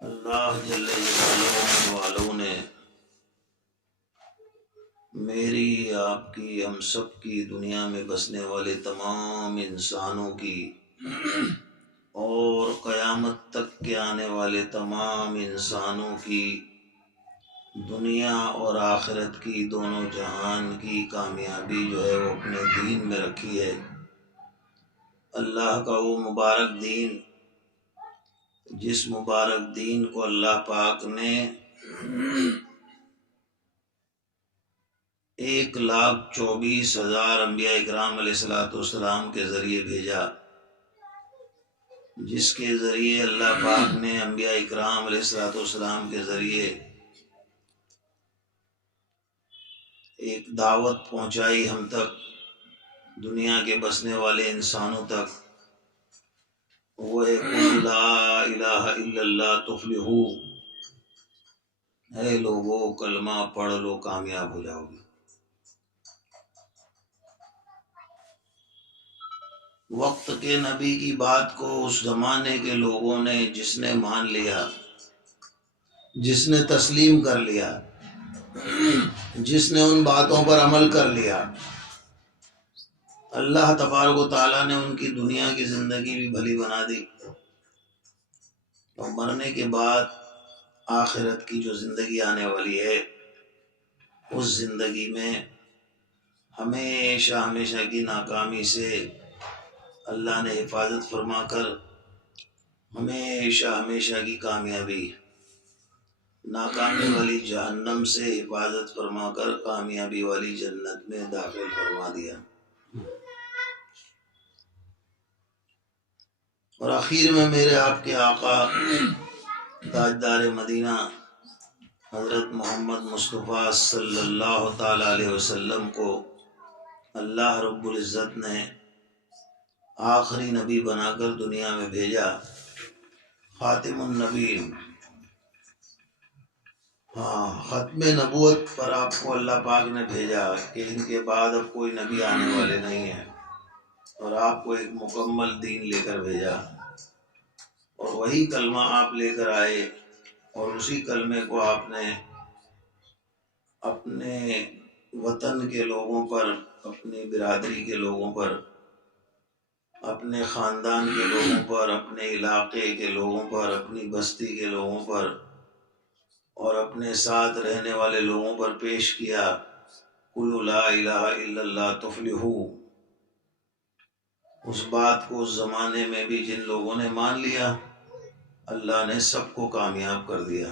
اللہ جل جلالہ والوں نے میری، آپ کی، ہم سب کی، دنیا میں بسنے والے تمام انسانوں کی اور قیامت تک کے آنے والے تمام انسانوں کی دنیا اور آخرت کی، دونوں جہان کی کامیابی جو ہے وہ اپنے دین میں رکھی ہے۔ اللہ کا وہ مبارک دین جس مبارک دین کو اللہ پاک نے 1,24,000 انبیاء اکرام علیہ السلام کے ذریعے بھیجا، جس کے ذریعے اللہ پاک نے انبیاء اکرام علیہ السلام کے ذریعے ایک دعوت پہنچائی ہم تک، دنیا کے بسنے والے انسانوں تک۔ وہ ہے قل لا الہ الا اللہ تفلحو، اے لوگو کلمہ پڑھ لو کامیاب ہو جاؤ گے۔ وقت کے نبی کی بات کو اس زمانے کے لوگوں نے، جس نے مان لیا، جس نے تسلیم کر لیا، جس نے ان باتوں پر عمل کر لیا، اللہ تبارک و تعالیٰ نے ان کی دنیا کی زندگی بھی بھلی بنا دی، اور مرنے کے بعد آخرت کی جو زندگی آنے والی ہے اس زندگی میں ہمیشہ ہمیشہ کی ناکامی سے اللہ نے حفاظت فرما کر ہمیشہ ہمیشہ کی کامیابی، ناکامی والی جہنم سے حفاظت فرما کر کامیابی والی جنت میں داخل فرما دیا۔ اور آخر میں میرے آپ کے آقا تاجدار مدینہ حضرت محمد مصطفیٰ صلی اللہ تعالی علیہ وسلم کو اللہ رب العزت نے آخری نبی بنا کر دنیا میں بھیجا، خاتم النبی، ختم نبوت پر آپ کو اللہ پاک نے بھیجا کہ ان کے بعد اب کوئی نبی آنے والے نہیں ہیں، اور آپ کو ایک مکمل دین لے کر بھیجا، اور وہی کلمہ آپ لے کر آئے، اور اسی کلمے کو آپ نے اپنے وطن کے لوگوں پر، اپنی برادری کے لوگوں پر، اپنے خاندان کے لوگوں پر، اپنے علاقے کے لوگوں پر، اپنی بستی کے لوگوں پر اور اپنے ساتھ رہنے والے لوگوں پر پیش کیا۔ قل لا الہ الا اللہ تفلحو، اس بات کو اس زمانے میں بھی جن لوگوں نے مان لیا اللہ نے سب کو کامیاب کر دیا،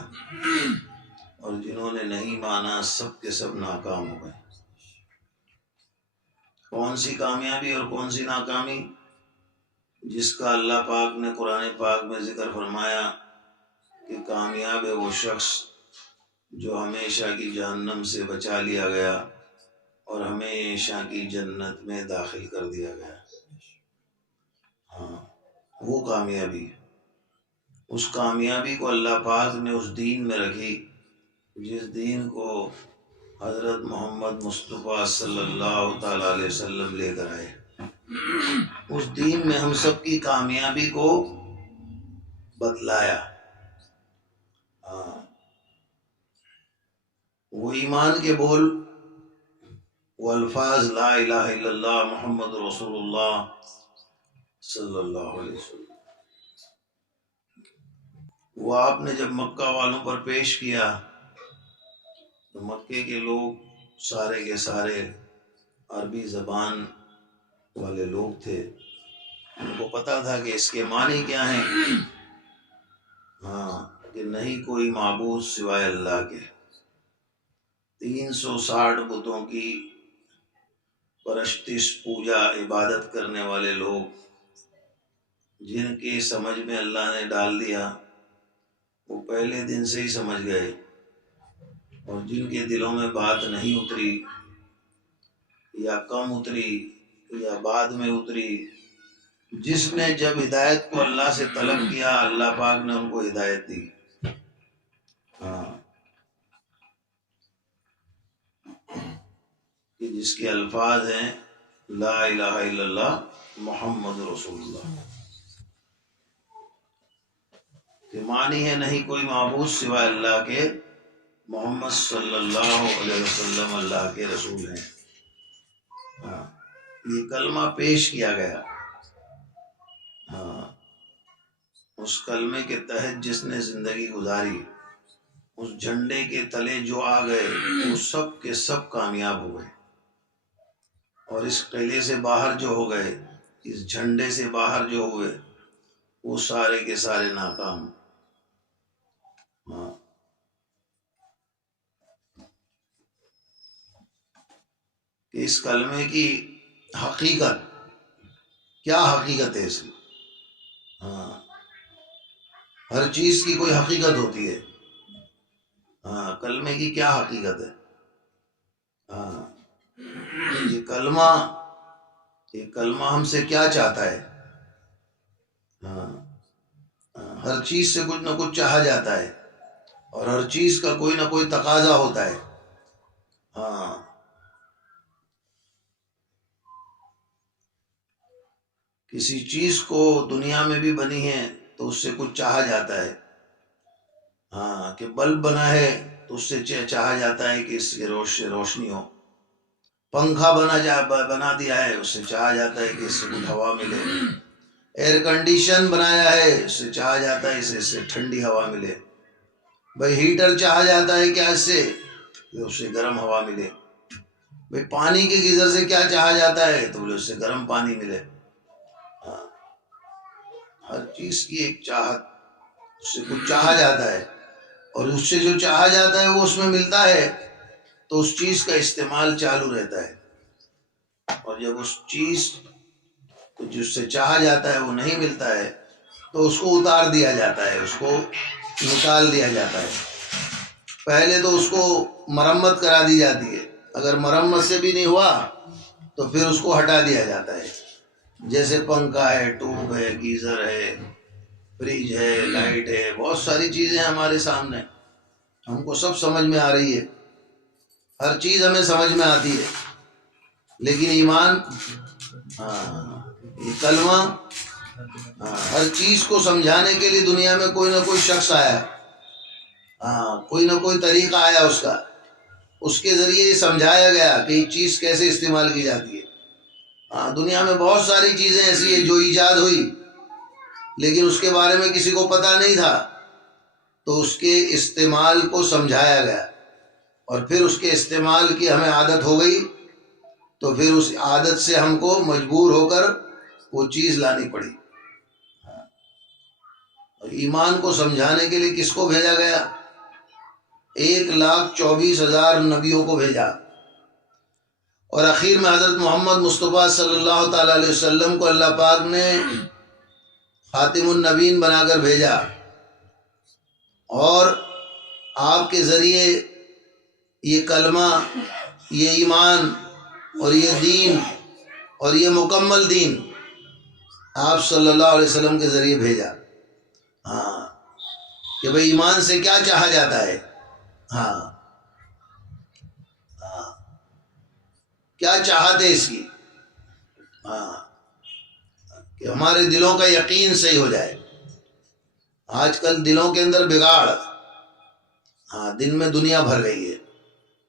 اور جنہوں نے نہیں مانا سب کے سب ناکام ہو گئے۔ کون سی کامیابی اور کون سی ناکامی؟ جس کا اللہ پاک نے قرآن پاک میں ذکر فرمایا کہ کامیاب ہے وہ شخص جو ہمیشہ کی جہنم سے بچا لیا گیا اور ہمیشہ کی جنت میں داخل کر دیا گیا۔ وہ کامیابی، اس کامیابی کو اللہ پاک نے اس دین میں رکھی جس دین کو حضرت محمد مصطفیٰ صلی اللہ تعالی علیہ وسلم لے کر آئے۔ اس دین میں ہم سب کی کامیابی کو بتلایا۔ وہ ایمان کے بول، وہ الفاظ لا الہ الا اللہ محمد رسول اللہ صلی اللہ علیہ وسلم، وہ آپ نے جب مکہ والوں پر پیش کیا تو مکے کے لوگ سارے کے سارے عربی زبان والے لوگ تھے، ان کو پتا تھا کہ اس کے معنی کیا ہیں، کہ نہیں کوئی معبود سوائے اللہ کے، 360 بتوں کی پرستش، پوجا، عبادت کرنے والے لوگ جن کے سمجھ میں اللہ نے ڈال دیا وہ پہلے دن سے ہی سمجھ گئے، اور جن کے دلوں میں بات نہیں اتری یا کم اتری یا بعد میں اتری، جس نے جب ہدایت کو اللہ سے طلب کیا اللہ پاک نے ان کو ہدایت دی۔ کہ جس کے الفاظ ہیں لا الہ الا اللہ محمد رسول اللہ، کہ معنی ہے نہیں کوئی معبود سوائے اللہ کے، محمد صلی اللہ علیہ وسلم اللہ کے رسول ہیں۔ ہاں، یہ کلمہ پیش کیا گیا۔ ہاں، اس کلمے کے تحت جس نے زندگی گزاری، اس جھنڈے کے تلے جو آ گئے وہ سب کے سب کامیاب ہو گئے، اور اس قلعے سے باہر جو ہو گئے، اس جھنڈے سے باہر جو ہوئے، وہ سارے کے سارے ناکام۔ ہاں، کہ اس کلمے کی حقیقت کیا، حقیقت ہے اس کی؟ ہاں، ہر چیز کی کوئی حقیقت ہوتی ہے۔ ہاں، کلمے کی کیا حقیقت ہے؟ ہاں، یہ کلمہ ہم سے کیا چاہتا ہے؟ ہاں، ہر چیز سے کچھ نہ کچھ چاہا جاتا ہے، اور ہر چیز کا کوئی نہ کوئی تقاضا ہوتا ہے۔ ہاں، کسی چیز کو دنیا میں بھی بنی ہے تو اس سے کچھ چاہا جاتا ہے۔ ہاں، کہ بلب بنا ہے تو اس سے چاہا جاتا ہے کہ اس کی روشنی ہو۔ پنکھا بنا دیا ہے، اس سے چاہا جاتا ہے کہ اس سے کچھ ہوا ملے۔ ایئر کنڈیشن بنایا ہے، اس سے چاہا جاتا ہے اس سے ٹھنڈی ہوا ملے۔ بھائی ہیٹر چاہا جاتا ہے کیا؟ اس سے کہ اس سے گرم ہوا ملے۔ بھائی پانی کے گیزر سے کیا چاہا جاتا ہے؟ تو بولے اس سے گرم پانی ملے۔ ہاں، ہر چیز کی ایک چاہت، اس سے کچھ چاہا جاتا ہے، اور اس سے جو چاہا جاتا ہے وہ اس میں ملتا ہے تو اس چیز کا استعمال چالو رہتا ہے، اور جب اس چیز کو جس سے چاہا جاتا ہے وہ نہیں ملتا ہے تو اس کو اتار دیا جاتا ہے، اس کو نکال دیا جاتا ہے۔ پہلے تو اس کو مرمت کرا دی جاتی ہے، اگر مرمت سے بھی نہیں ہوا تو پھر اس کو ہٹا دیا جاتا ہے۔ جیسے پنکھا ہے، ٹیوب ہے، گیزر ہے، فریج ہے، لائٹ ہے، بہت ساری چیزیں ہمارے سامنے، ہم کو سب سمجھ میں آ رہی ہے، ہر چیز ہمیں سمجھ میں آتی ہے، لیکن ایمان، یہ کلمہ، ہر چیز کو سمجھانے کے لیے دنیا میں کوئی نہ کوئی شخص آیا، کوئی نہ کوئی طریقہ آیا اس کا، اس کے ذریعے یہ سمجھایا گیا کہ یہ چیز کیسے استعمال کی جاتی ہے۔ دنیا میں بہت ساری چیزیں ایسی ہیں جو ایجاد ہوئی لیکن اس کے بارے میں کسی کو پتہ نہیں تھا، تو اس کے استعمال کو سمجھایا گیا، اور پھر اس کے استعمال کی ہمیں عادت ہو گئی تو پھر اس عادت سے ہم کو مجبور ہو کر وہ چیز لانی پڑی۔ اور ایمان کو سمجھانے کے لیے کس کو بھیجا گیا؟ 1,24,000 نبیوں کو بھیجا، اور اخیر میں حضرت محمد مصطفیٰ صلی اللہ تعالی علیہ وسلم کو اللہ پاک نے خاتم النبیین بنا کر بھیجا، اور آپ کے ذریعے یہ کلمہ، یہ ایمان اور یہ دین اور یہ مکمل دین آپ صلی اللہ علیہ وسلم کے ذریعے بھیجا۔ کہ بھئی ایمان سے کیا چاہا جاتا ہے؟ کیا چاہت ہے اس کی؟ کہ ہمارے دلوں کا یقین صحیح ہو جائے۔ آج کل دلوں کے اندر بگاڑ، دن میں دنیا بھر گئی ہے،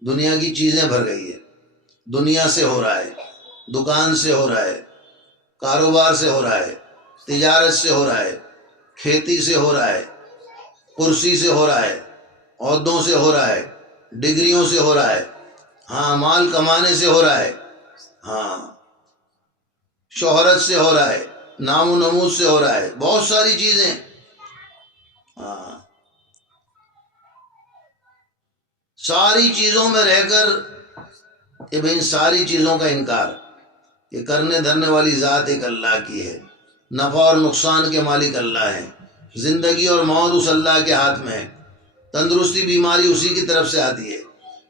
دنیا کی چیزیں بھر گئی ہے، دنیا سے ہو رہا ہے، دکان سے ہو رہا ہے، کاروبار سے ہو رہا ہے، تجارت سے ہو رہا ہے، کھیتی سے ہو رہا ہے، کرسی سے ہو رہا ہے، عہدوں سے ہو رہا ہے، ڈگریوں سے ہو رہا ہے، مال کمانے سے ہو رہا ہے، شہرت سے ہو رہا ہے، نام و نمود سے ہو رہا ہے، بہت ساری چیزیں۔ ساری چیزوں میں رہ کر کہ بھئی ان ساری چیزوں کا انکار، کہ کرنے دھرنے والی ذات ایک اللہ کی ہے، نفع اور نقصان کے مالک اللہ ہیں، زندگی اور موت اس اللہ کے ہاتھ میں ہے، تندرستی بیماری اسی کی طرف سے آتی ہے،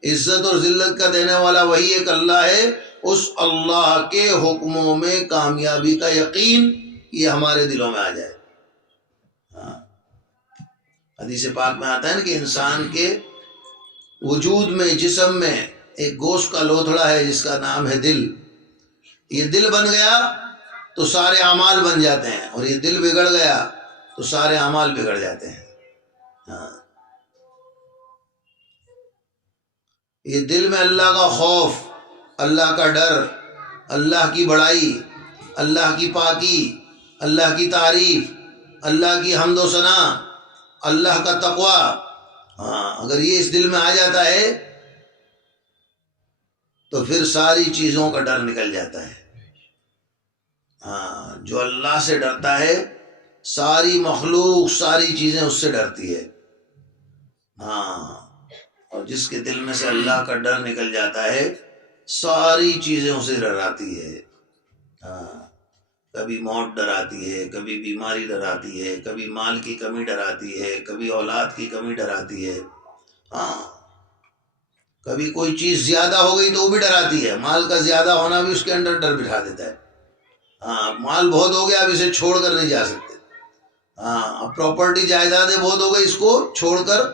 عزت اور ذلت کا دینے والا وہی ایک اللہ ہے۔ اس اللہ کے حکموں میں کامیابی کا یقین یہ ہمارے دلوں میں آ جائے۔ حدیث پاک میں آتا ہے نا کہ انسان کے وجود میں، جسم میں ایک گوشت کا لوتھڑا ہے جس کا نام ہے دل، یہ دل بن گیا تو سارے اعمال بن جاتے ہیں، اور یہ دل بگڑ گیا تو سارے اعمال بگڑ جاتے ہیں۔ ہاں، یہ دل میں اللہ کا خوف، اللہ کا ڈر، اللہ کی بڑائی، اللہ کی پاکی، اللہ کی تعریف، اللہ کی حمد و ثنا، اللہ کا تقوی، ہاں اگر یہ اس دل میں آ جاتا ہے تو پھر ساری چیزوں کا ڈر نکل جاتا ہے۔ ہاں، جو اللہ سے ڈرتا ہے ساری مخلوق، ساری چیزیں اس سے ڈرتی ہے۔ ہاں، اور جس کے دل میں سے اللہ کا ڈر نکل جاتا ہے ساری چیزیں اسے ڈراتی ہے۔ ہاں، کبھی موت ڈراتی ہے، کبھی بیماری ڈراتی ہے، کبھی مال کی کمی ڈراتی ہے، کبھی اولاد کی کمی ڈراتی ہے۔ ہاں، کبھی کوئی چیز زیادہ ہو گئی تو وہ بھی ڈراتی ہے، مال کا زیادہ ہونا بھی اس کے اندر ڈر بٹھا دیتا ہے۔ ہاں، مال بہت ہو گیا، اب اسے چھوڑ کر نہیں جا سکتے۔ ہاں، اب پراپرٹی جائیدادیں بہت ہو گئی، اس کو چھوڑ کر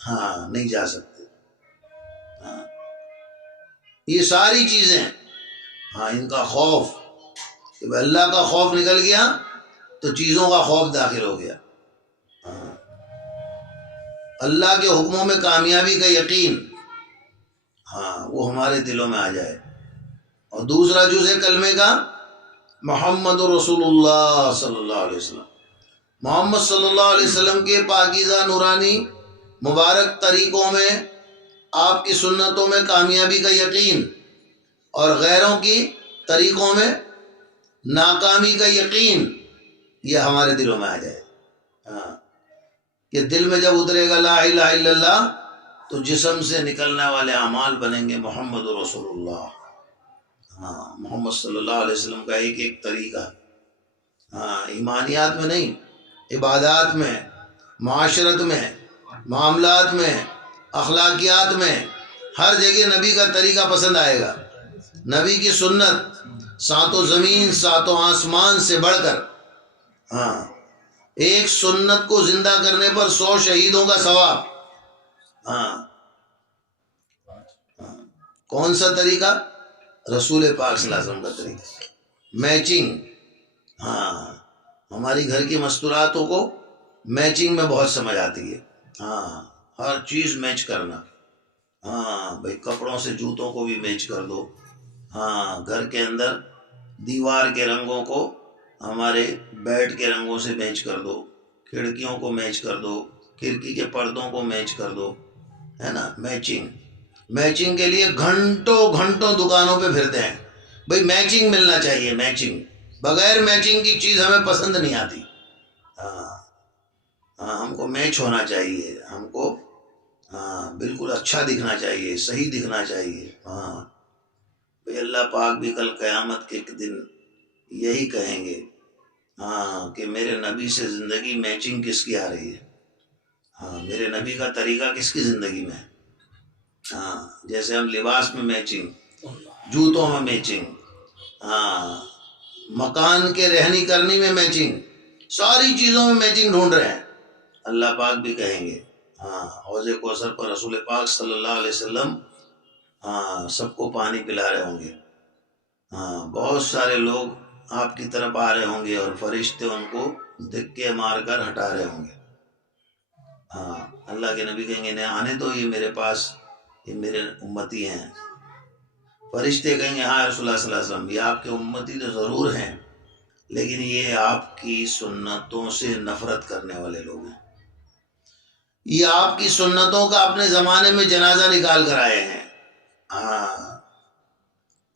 ہاں نہیں جا سکتے۔ ہاں، یہ ساری چیزیں، ہاں ان کا خوف، جب اللہ کا خوف نکل گیا تو چیزوں کا خوف داخل ہو گیا۔ ہاں، اللہ کے حکموں میں کامیابی کا یقین، ہاں وہ ہمارے دلوں میں آ جائے۔ اور دوسرا جز ہے کلمے کا محمد رسول اللہ صلی اللہ علیہ وسلم، محمد صلی اللہ علیہ وسلم کے پاکیزہ نورانی مبارک طریقوں میں، آپ کی سنتوں میں کامیابی کا یقین، اور غیروں کی طریقوں میں ناکامی کا یقین، یہ ہمارے دلوں میں آ جائے۔ ہاں، کہ دل میں جب اترے گا لا الہ الا اللہ تو جسم سے نکلنے والے اعمال بنیں گے محمد رسول اللہ۔ ہاں، محمد صلی اللہ علیہ وسلم کا ایک ایک طریقہ، ہاں ایمانیات میں نہیں، عبادات میں، معاشرت میں، معاملات میں، اخلاقیات میں، ہر جگہ نبی کا طریقہ پسند آئے گا۔ نبی کی سنت ساتوں زمین ساتوں آسمان سے بڑھ کر، ہاں ایک سنت کو زندہ کرنے پر 100 شہیدوں کا ثواب۔ ہاں، کون سا طریقہ؟ رسول پاک صلی اللہ علیہ وسلم کا طریقہ، میچنگ۔ ہاں، ہماری گھر کی مستوراتوں کو میچنگ میں بہت سمجھ آتی ہے۔ ہاں، ہر چیز میچ کرنا۔ ہاں بھائی، کپڑوں سے جوتوں کو بھی میچ کر دو۔ ہاں، گھر کے اندر دیوار کے رنگوں کو ہمارے بیڈ کے رنگوں سے میچ کر دو، کھڑکیوں کو میچ کر دو، کھڑکی کے پردوں کو میچ کر دو، ہے نا۔ میچنگ کے لیے گھنٹوں گھنٹوں دکانوں پہ پھرتے ہیں، بھائی میچنگ ملنا چاہیے، میچنگ، بغیر میچنگ کی چیز ہمیں پسند نہیں آتی۔ ہاں ہاں، ہم کو میچ ہونا چاہیے، ہم کو ہاں بالکل اچھا دکھنا چاہیے، صحیح دکھنا چاہیے۔ ہاں بھائی، اللہ پاک بھی کل قیامت کے ایک دن یہی کہیں گے، ہاں کہ میرے نبی سے زندگی میچنگ کس کی آ رہی ہے؟ ہاں، میرے نبی کا طریقہ کس کی زندگی میں ہے؟ ہاں، جیسے ہم لباس میں میچنگ، جوتوں میں میچنگ، ہاں مکان کے رہنی کرنی میں میچنگ، ساری چیزوں میں میچنگ ڈھونڈ رہے ہیں۔ اللہ پاک بھی کہیں گے، ہاں حوض کوثر پر رسول پاک صلی اللہ علیہ وسلم ہاں سب کو پانی پلا رہے ہوں گے۔ ہاں، بہت سارے لوگ آپ کی طرف آ رہے ہوں گے اور فرشتے ان کو دھکے مار کر ہٹا رہے ہوں گے۔ ہاں، اللہ کے نبی کہیں گے نہیں آنے دو، یہ میرے پاس، یہ میرے امتی ہیں۔ فرشتے کہیں گے ہاں رسول اللہ صلی اللہ علیہ وسلم، یہ آپ کے امتی تو ضرور ہیں، لیکن یہ آپ کی سنتوں سے نفرت کرنے والے لوگ ہیں، یہ آپ کی سنتوں کا اپنے زمانے میں جنازہ نکال کر آئے ہیں۔ ہاں،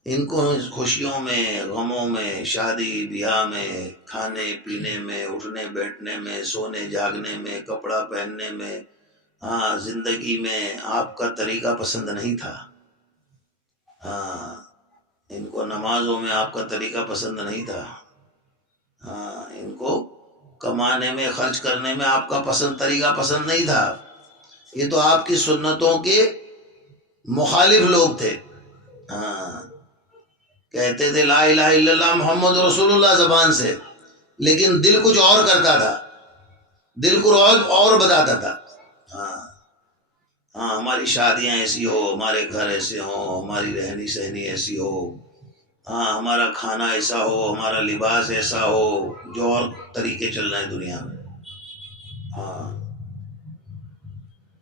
ان کو خوشیوں میں، غموں میں، شادی بیاہ میں، کھانے پینے میں، اٹھنے بیٹھنے میں، سونے جاگنے میں، کپڑا پہننے میں، ہاں زندگی میں آپ کا طریقہ پسند نہیں تھا۔ ہاں، ان کو نمازوں میں آپ کا طریقہ پسند نہیں تھا۔ ہاں، ان کو کمانے میں، خرچ کرنے میں آپ کا طریقہ پسند نہیں تھا۔ یہ تو آپ کی سنتوں کے مخالف لوگ تھے۔ ہاں، کہتے تھے لا الہ الا اللہ محمد رسول اللہ زبان سے، لیکن دل کچھ اور کرتا تھا، دل کو اور بتاتا تھا۔ ہاں ہاں، ہماری شادیاں ایسی ہو، ہمارے گھر ایسے ہوں، ہماری رہنی سہنی ایسی ہو، ہاں ہمارا کھانا ایسا ہو، ہمارا لباس ایسا ہو، جو اور طریقے چل رہے ہیں دنیا میں۔ ہاں،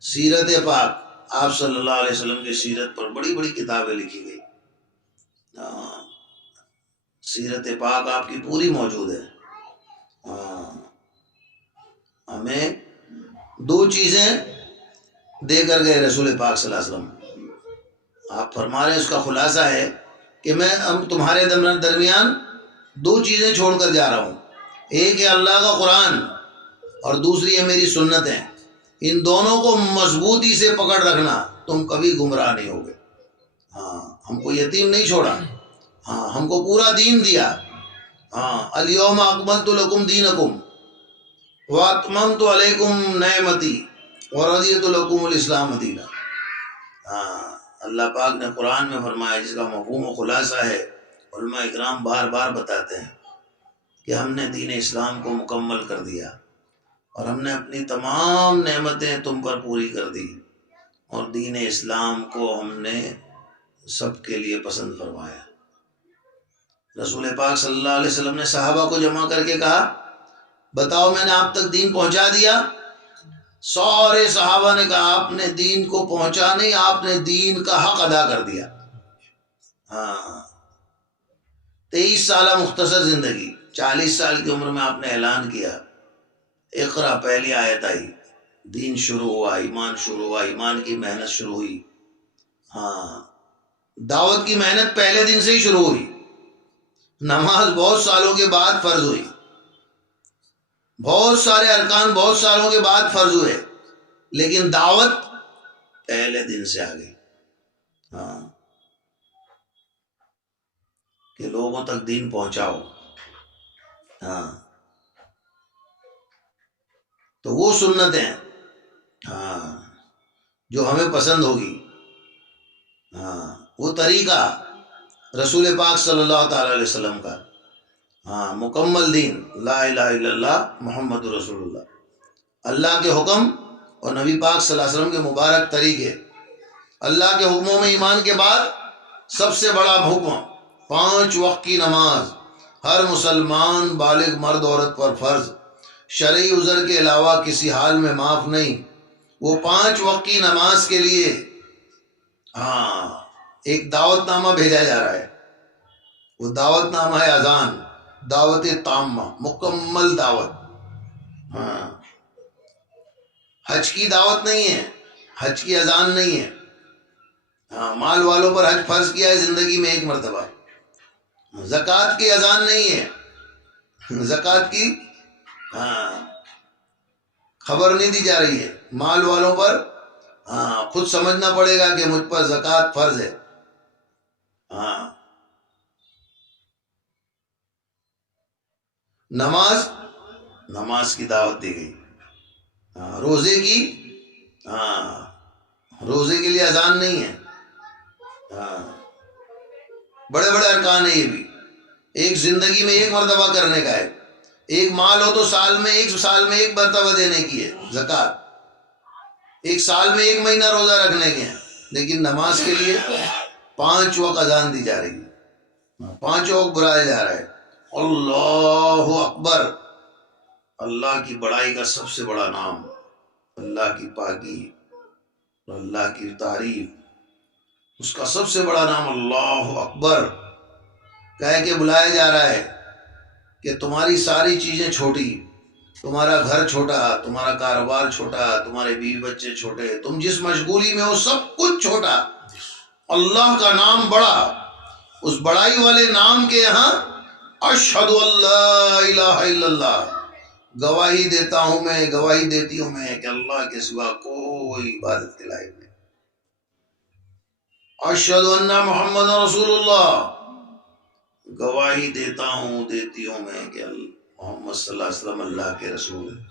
سیرت پاک، آپ صلی اللہ علیہ وسلم کی سیرت پر بڑی بڑی کتابیں لکھی گئی. سیرت پاک آپ کی پوری موجود ہے. ہمیں دو چیزیں دے کر گئے رسول پاک صلی اللہ علیہ وسلم. آپ فرما رہے ہیں اس کا خلاصہ ہے کہ میں تمہارے درمیان دو چیزیں چھوڑ کر جا رہا ہوں. ایک ہے اللہ کا قرآن اور دوسری ہے میری سنتیں. ان دونوں کو مضبوطی سے پکڑ رکھنا، تم کبھی گمراہ نہیں ہوگے. ہم کو یتیم نہیں چھوڑا، ہم کو پورا دین دیا. الیوم اکملت لکم دینکم واتممت علیکم نعمتی ورضیت لکم الاسلام دینا. اللہ پاک نے قرآن میں فرمایا، جس کا مفہوم و خلاصہ ہے، علماء اکرام بار بار بتاتے ہیں کہ ہم نے دین اسلام کو مکمل کر دیا اور ہم نے اپنی تمام نعمتیں تم پر پوری کر دی، اور دین اسلام کو ہم نے سب کے لیے پسند فرمایا. رسول پاک صلی اللہ علیہ وسلم نے صحابہ کو جمع کر کے کہا، بتاؤ میں نے آپ تک دین پہنچا دیا؟ سارے صحابہ نے کہا آپ نے دین کو پہنچا نہیں، آپ نے دین کا حق ادا کر دیا. 23 سالہ مختصر زندگی، 40 سال کی عمر میں آپ نے اعلان کیا، اقرا پہلی آیت آئی، دین شروع ہوا، ایمان شروع ہوا، ایمان کی محنت شروع ہوئی. دعوت کی محنت پہلے دن سے ہی شروع ہوئی. نماز بہت سالوں کے بعد فرض ہوئی، بہت سارے ارکان بہت سالوں کے بعد فرض ہوئے، لیکن دعوت پہلے دن سے آ گئی. کہ لوگوں تک دین پہنچاؤ. تو وہ سنتیں جو ہمیں پسند ہوگی، وہ طریقہ رسول پاک صلی اللہ تعالی علیہ وسلم کا، مکمل دین، لا الہ الا اللہ محمد رسول اللہ، اللہ کے حکم اور نبی پاک صلی اللہ علیہ وسلم کے مبارک طریقے. اللہ کے حکموں میں ایمان کے بعد سب سے بڑا حکم 5 وقت کی نماز، ہر مسلمان بالغ مرد عورت پر فرض، شرعی عذر کے علاوہ کسی حال میں معاف نہیں. وہ 5 وقت کی نماز کے لیے ایک دعوت نامہ بھیجا جا رہا ہے. وہ دعوت نامہ ہے اذان، دعوت تامہ، مکمل دعوت. حج کی دعوت نہیں ہے، حج کی اذان نہیں ہے. مال والوں پر حج فرض کیا ہے زندگی میں 1 مرتبہ. زکوٰۃ کی اذان نہیں ہے، زکوٰۃ کی خبر نہیں دی جا رہی ہے. مال والوں پر خود سمجھنا پڑے گا کہ مجھ پر زکوٰۃ فرض ہے. نماز کی دعوت دی گئی. روزے کے لیے اذان نہیں ہے. بڑے بڑے ارکان ہیں یہ بھی، ایک زندگی میں 1 مرتبہ کرنے کا ہے. ایک مال ہو تو سال میں 1 مرتبہ دینے کی ہے زکوٰۃ. 1 سال میں 1 مہینہ روزہ رکھنے کے ہیں. لیکن نماز کے لیے 5 وقت اذان دی جا رہی ہے، 5 وقت بلایا جا رہا ہے. اللہ اکبر، اللہ کی بڑائی کا سب سے بڑا نام، اللہ کی پاکی، اللہ کی تعریف، اس کا سب سے بڑا نام اللہ اکبر کہہ کے بلایا جا رہا ہے کہ تمہاری ساری چیزیں چھوٹی، تمہارا گھر چھوٹا، تمہارا کاروبار چھوٹا، تمہارے بیوی بچے چھوٹے، تم جس مشغولی میں ہو سب کچھ چھوٹا، اللہ کا نام بڑا. اس بڑائی والے نام کے یہاں اشہد ان لا الہ الا اللہ، گواہی دیتا ہوں میں، گواہی دیتی ہوں میں کہ اللہ کے سوا کوئی عبادت کے لائق نہیں. اشہد ان محمد رسول اللہ، گواہی دیتا ہوں، دیتی ہوں میں کہ محمد صلی اللہ علیہ وسلم اللہ کے رسول ہے.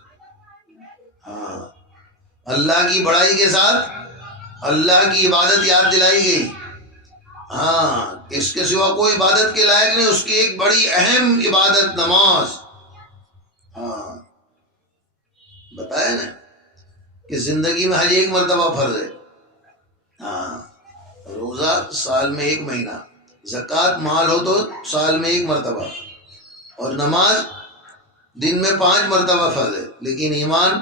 اللہ کی بڑائی کے ساتھ اللہ کی عبادت یاد دلائی گئی. اس کے سوا کوئی عبادت کے لائق نہیں. اس کی ایک بڑی اہم عبادت نماز. بتایا نا کہ زندگی میں حج 1 مرتبہ فرض ہے، روزہ سال میں 1 مہینہ، زکوٰۃ مال ہو تو سال میں 1 مرتبہ، اور نماز دن میں 5 مرتبہ فرض ہے. لیکن ایمان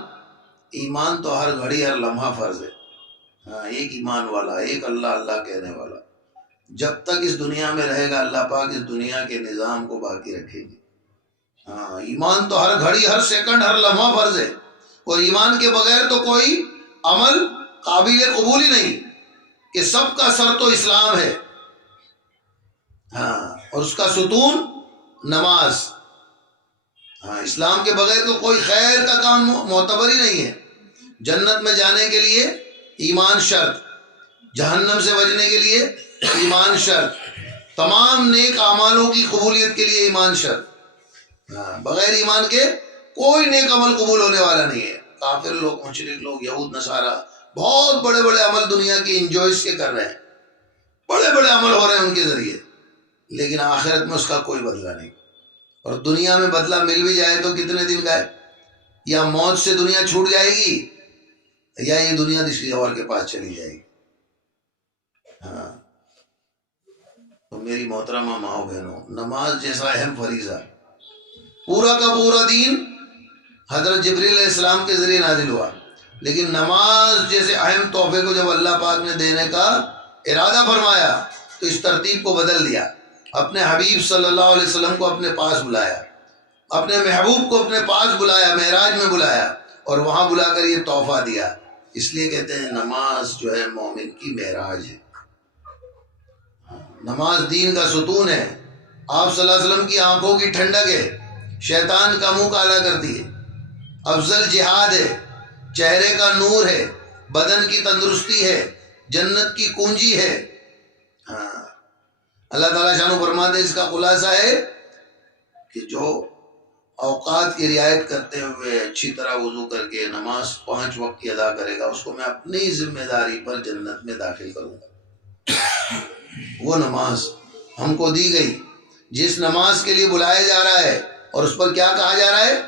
ایمان تو ہر گھڑی ہر لمحہ فرض ہے. ہاں، ایک ایمان والا، ایک اللہ اللہ کہنے والا جب تک اس دنیا میں رہے گا اللہ پاک اس دنیا کے نظام کو باقی رکھے گی. ہاں، ایمان تو ہر گھڑی ہر سیکنڈ ہر لمحہ فرض ہے، اور ایمان کے بغیر تو کوئی عمل قابل قبول ہی نہیں، کہ سب کا سر تو اسلام ہے. ہاں، اور اس کا ستون نماز. ہاں، اسلام کے بغیر تو کوئی خیر کا کام معتبر ہی نہیں ہے. جنت میں جانے کے لیے ایمان شرط، جہنم سے بچنے کے لیے ایمان شرط، تمام نیک اعمالوں کی قبولیت کے لیے ایمان شرط. ہاں، بغیر ایمان کے کوئی نیک عمل قبول ہونے والا نہیں ہے. کافر لوگ، مشرک لوگ، یہود نصارہ بہت بڑے بڑے عمل دنیا کی انجوائز کے کر رہے ہیں، بڑے بڑے عمل ہو رہے ہیں ان کے ذریعے، لیکن آخرت میں اس کا کوئی بدلہ نہیں. اور دنیا میں بدلہ مل بھی جائے تو کتنے دن کا ہے؟ یا موت سے دنیا چھوٹ جائے گی، یا یہ دنیا کسی اور کے پاس چلی جائے گی. ہاں، تو میری محترمہ ماؤ بہنوں، نماز جیسا اہم فریضہ پورا کا پورا دین حضرت جبریل علیہ السلام کے ذریعے نازل ہوا، لیکن نماز جیسے اہم تحفے کو جب اللہ پاک نے دینے کا ارادہ فرمایا تو اس ترتیب کو بدل دیا. اپنے حبیب صلی اللہ علیہ وسلم کو اپنے پاس بلایا، اپنے محبوب کو اپنے پاس بلایا، معراج میں بلایا، اور وہاں بلا کر یہ تحفہ دیا. اس لیے کہتے ہیں نماز جو ہے مومن کی معراج ہے. نماز دین کا ستون ہے. آپ صلی اللہ علیہ وسلم کی آنکھوں کی ٹھنڈک ہے، شیطان کا منہ کالا کرتی ہے، افضل جہاد ہے، چہرے کا نور ہے، بدن کی تندرستی ہے، جنت کی کنجی ہے. ہاں، اللہ تعالیٰ شانو فرماتے ہیں اس کا خلاصہ ہے کہ جو اوقات کی رعایت کرتے ہوئے اچھی طرح وضو کر کے نماز 5 وقت کی ادا کرے گا، اس کو میں اپنی ذمہ داری پر جنت میں داخل کروں گا. وہ نماز ہم کو دی گئی، جس نماز کے لیے بلایا جا رہا ہے، اور اس پر کیا کہا جا رہا ہے؟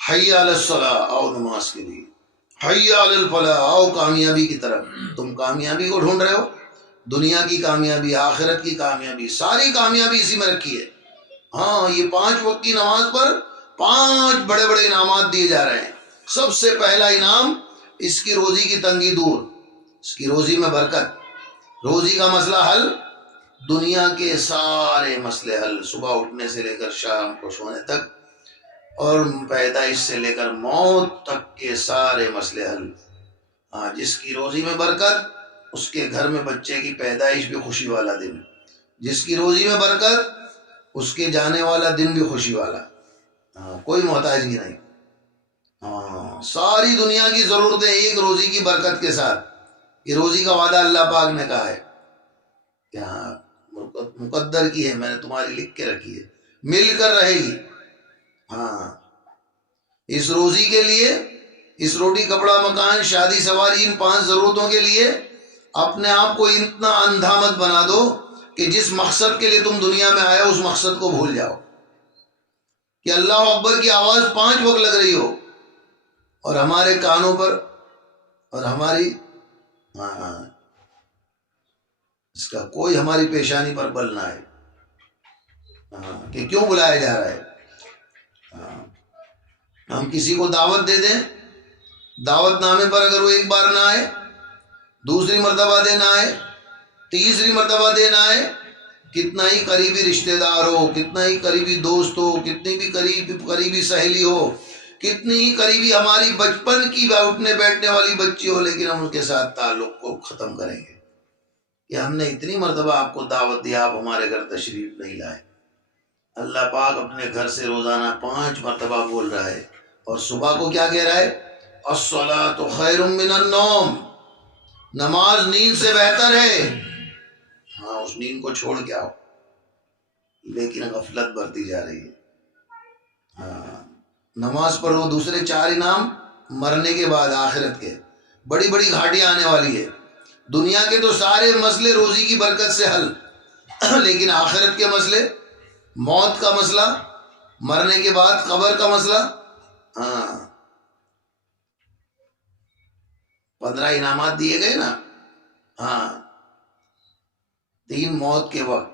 حی علی الصلاۃ، آؤ نماز کے لیے. حی علی الفلاح، آؤ کامیابی کی طرف. تم کامیابی کو ڈھونڈ رہے ہو، دنیا کی کامیابی، آخرت کی کامیابی، ساری کامیابی اسی میں رکھی ہے. ہاں، یہ 5 وقت کی نماز پر 5 بڑے بڑے انعامات دیے جا رہے ہیں. سب سے پہلا انعام اس کی روزی کی تنگی دور، اس کی روزی میں برکت، روزی کا مسئلہ حل، دنیا کے سارے مسئلے حل، صبح اٹھنے سے لے کر شام کو سونے تک، اور پیدائش سے لے کر موت تک کے سارے مسئلے حل. ہاں، جس کی روزی میں برکت اس کے گھر میں بچے کی پیدائش بھی خوشی والا دن، جس کی روزی میں برکت اس کے جانے والا دن بھی خوشی والا. ہاں، کوئی محتاجگی نہیں. ہاں، ساری دنیا کی ضرورتیں ایک روزی کی برکت کے ساتھ. یہ روزی کا وعدہ اللہ پاک نے کہا ہے کہ ہاں مقدر کی ہے، میں نے تمہاری لکھ کے رکھی ہے، مل کر رہے گی. ہاں، اس روزی کے لیے، اس روٹی کپڑا مکان شادی سواری، ان 5 ضرورتوں کے لیے اپنے آپ کو اتنا اندھا مت بنا دو کہ جس مقصد کے لیے تم دنیا میں آئے ہو اس مقصد کو بھول جاؤ. کہ اللہ اکبر کی آواز 5 وقت لگ رہی ہو، اور ہمارے کانوں پر اور ہماری اس کا کوئی ہماری پیشانی پر بل نہ ہے کہ کیوں بلایا جا رہا ہے. ہم کسی کو دعوت دے دیں، دعوت نامے پر اگر وہ ایک بار نہ آئے، دوسری مرتبہ دے نہ آئے، تیسری مرتبہ دے نہ آئے، کتنا ہی قریبی رشتہ دار ہو، کتنا ہی قریبی دوست ہو، کتنی بھی قریبی سہیلی ہو، کتنی ہی قریبی ہماری بچپن کی اٹھنے بیٹھنے والی بچی ہو، لیکن ہم اس کے ساتھ تعلق کو ختم کریں گے کہ ہم نے اتنی مرتبہ آپ کو دعوت دی، آپ ہمارے گھر تشریف نہیں لائے. اللہ پاک اپنے گھر سے روزانہ 5 مرتبہ بول رہا ہے، اور صبح کو کیا کہہ رہا ہے؟ الصلاۃ خیر من النوم، نماز نیند سے بہتر ہے. ہاں، اس نیند کو چھوڑ کے آؤ، لیکن غفلت برتی جا رہی ہے. ہاں، نماز پڑھو. دوسرے 4 انعام مرنے کے بعد آخرت کے، بڑی بڑی گھاٹیاں آنے والی ہے. دنیا کے تو سارے مسئلے روزی کی برکت سے حل، لیکن آخرت کے مسئلے، موت کا مسئلہ، مرنے کے بعد قبر کا مسئلہ. ہاں، 15 انعامات دیے گئے نا. ہاں، 3 موت کے وقت.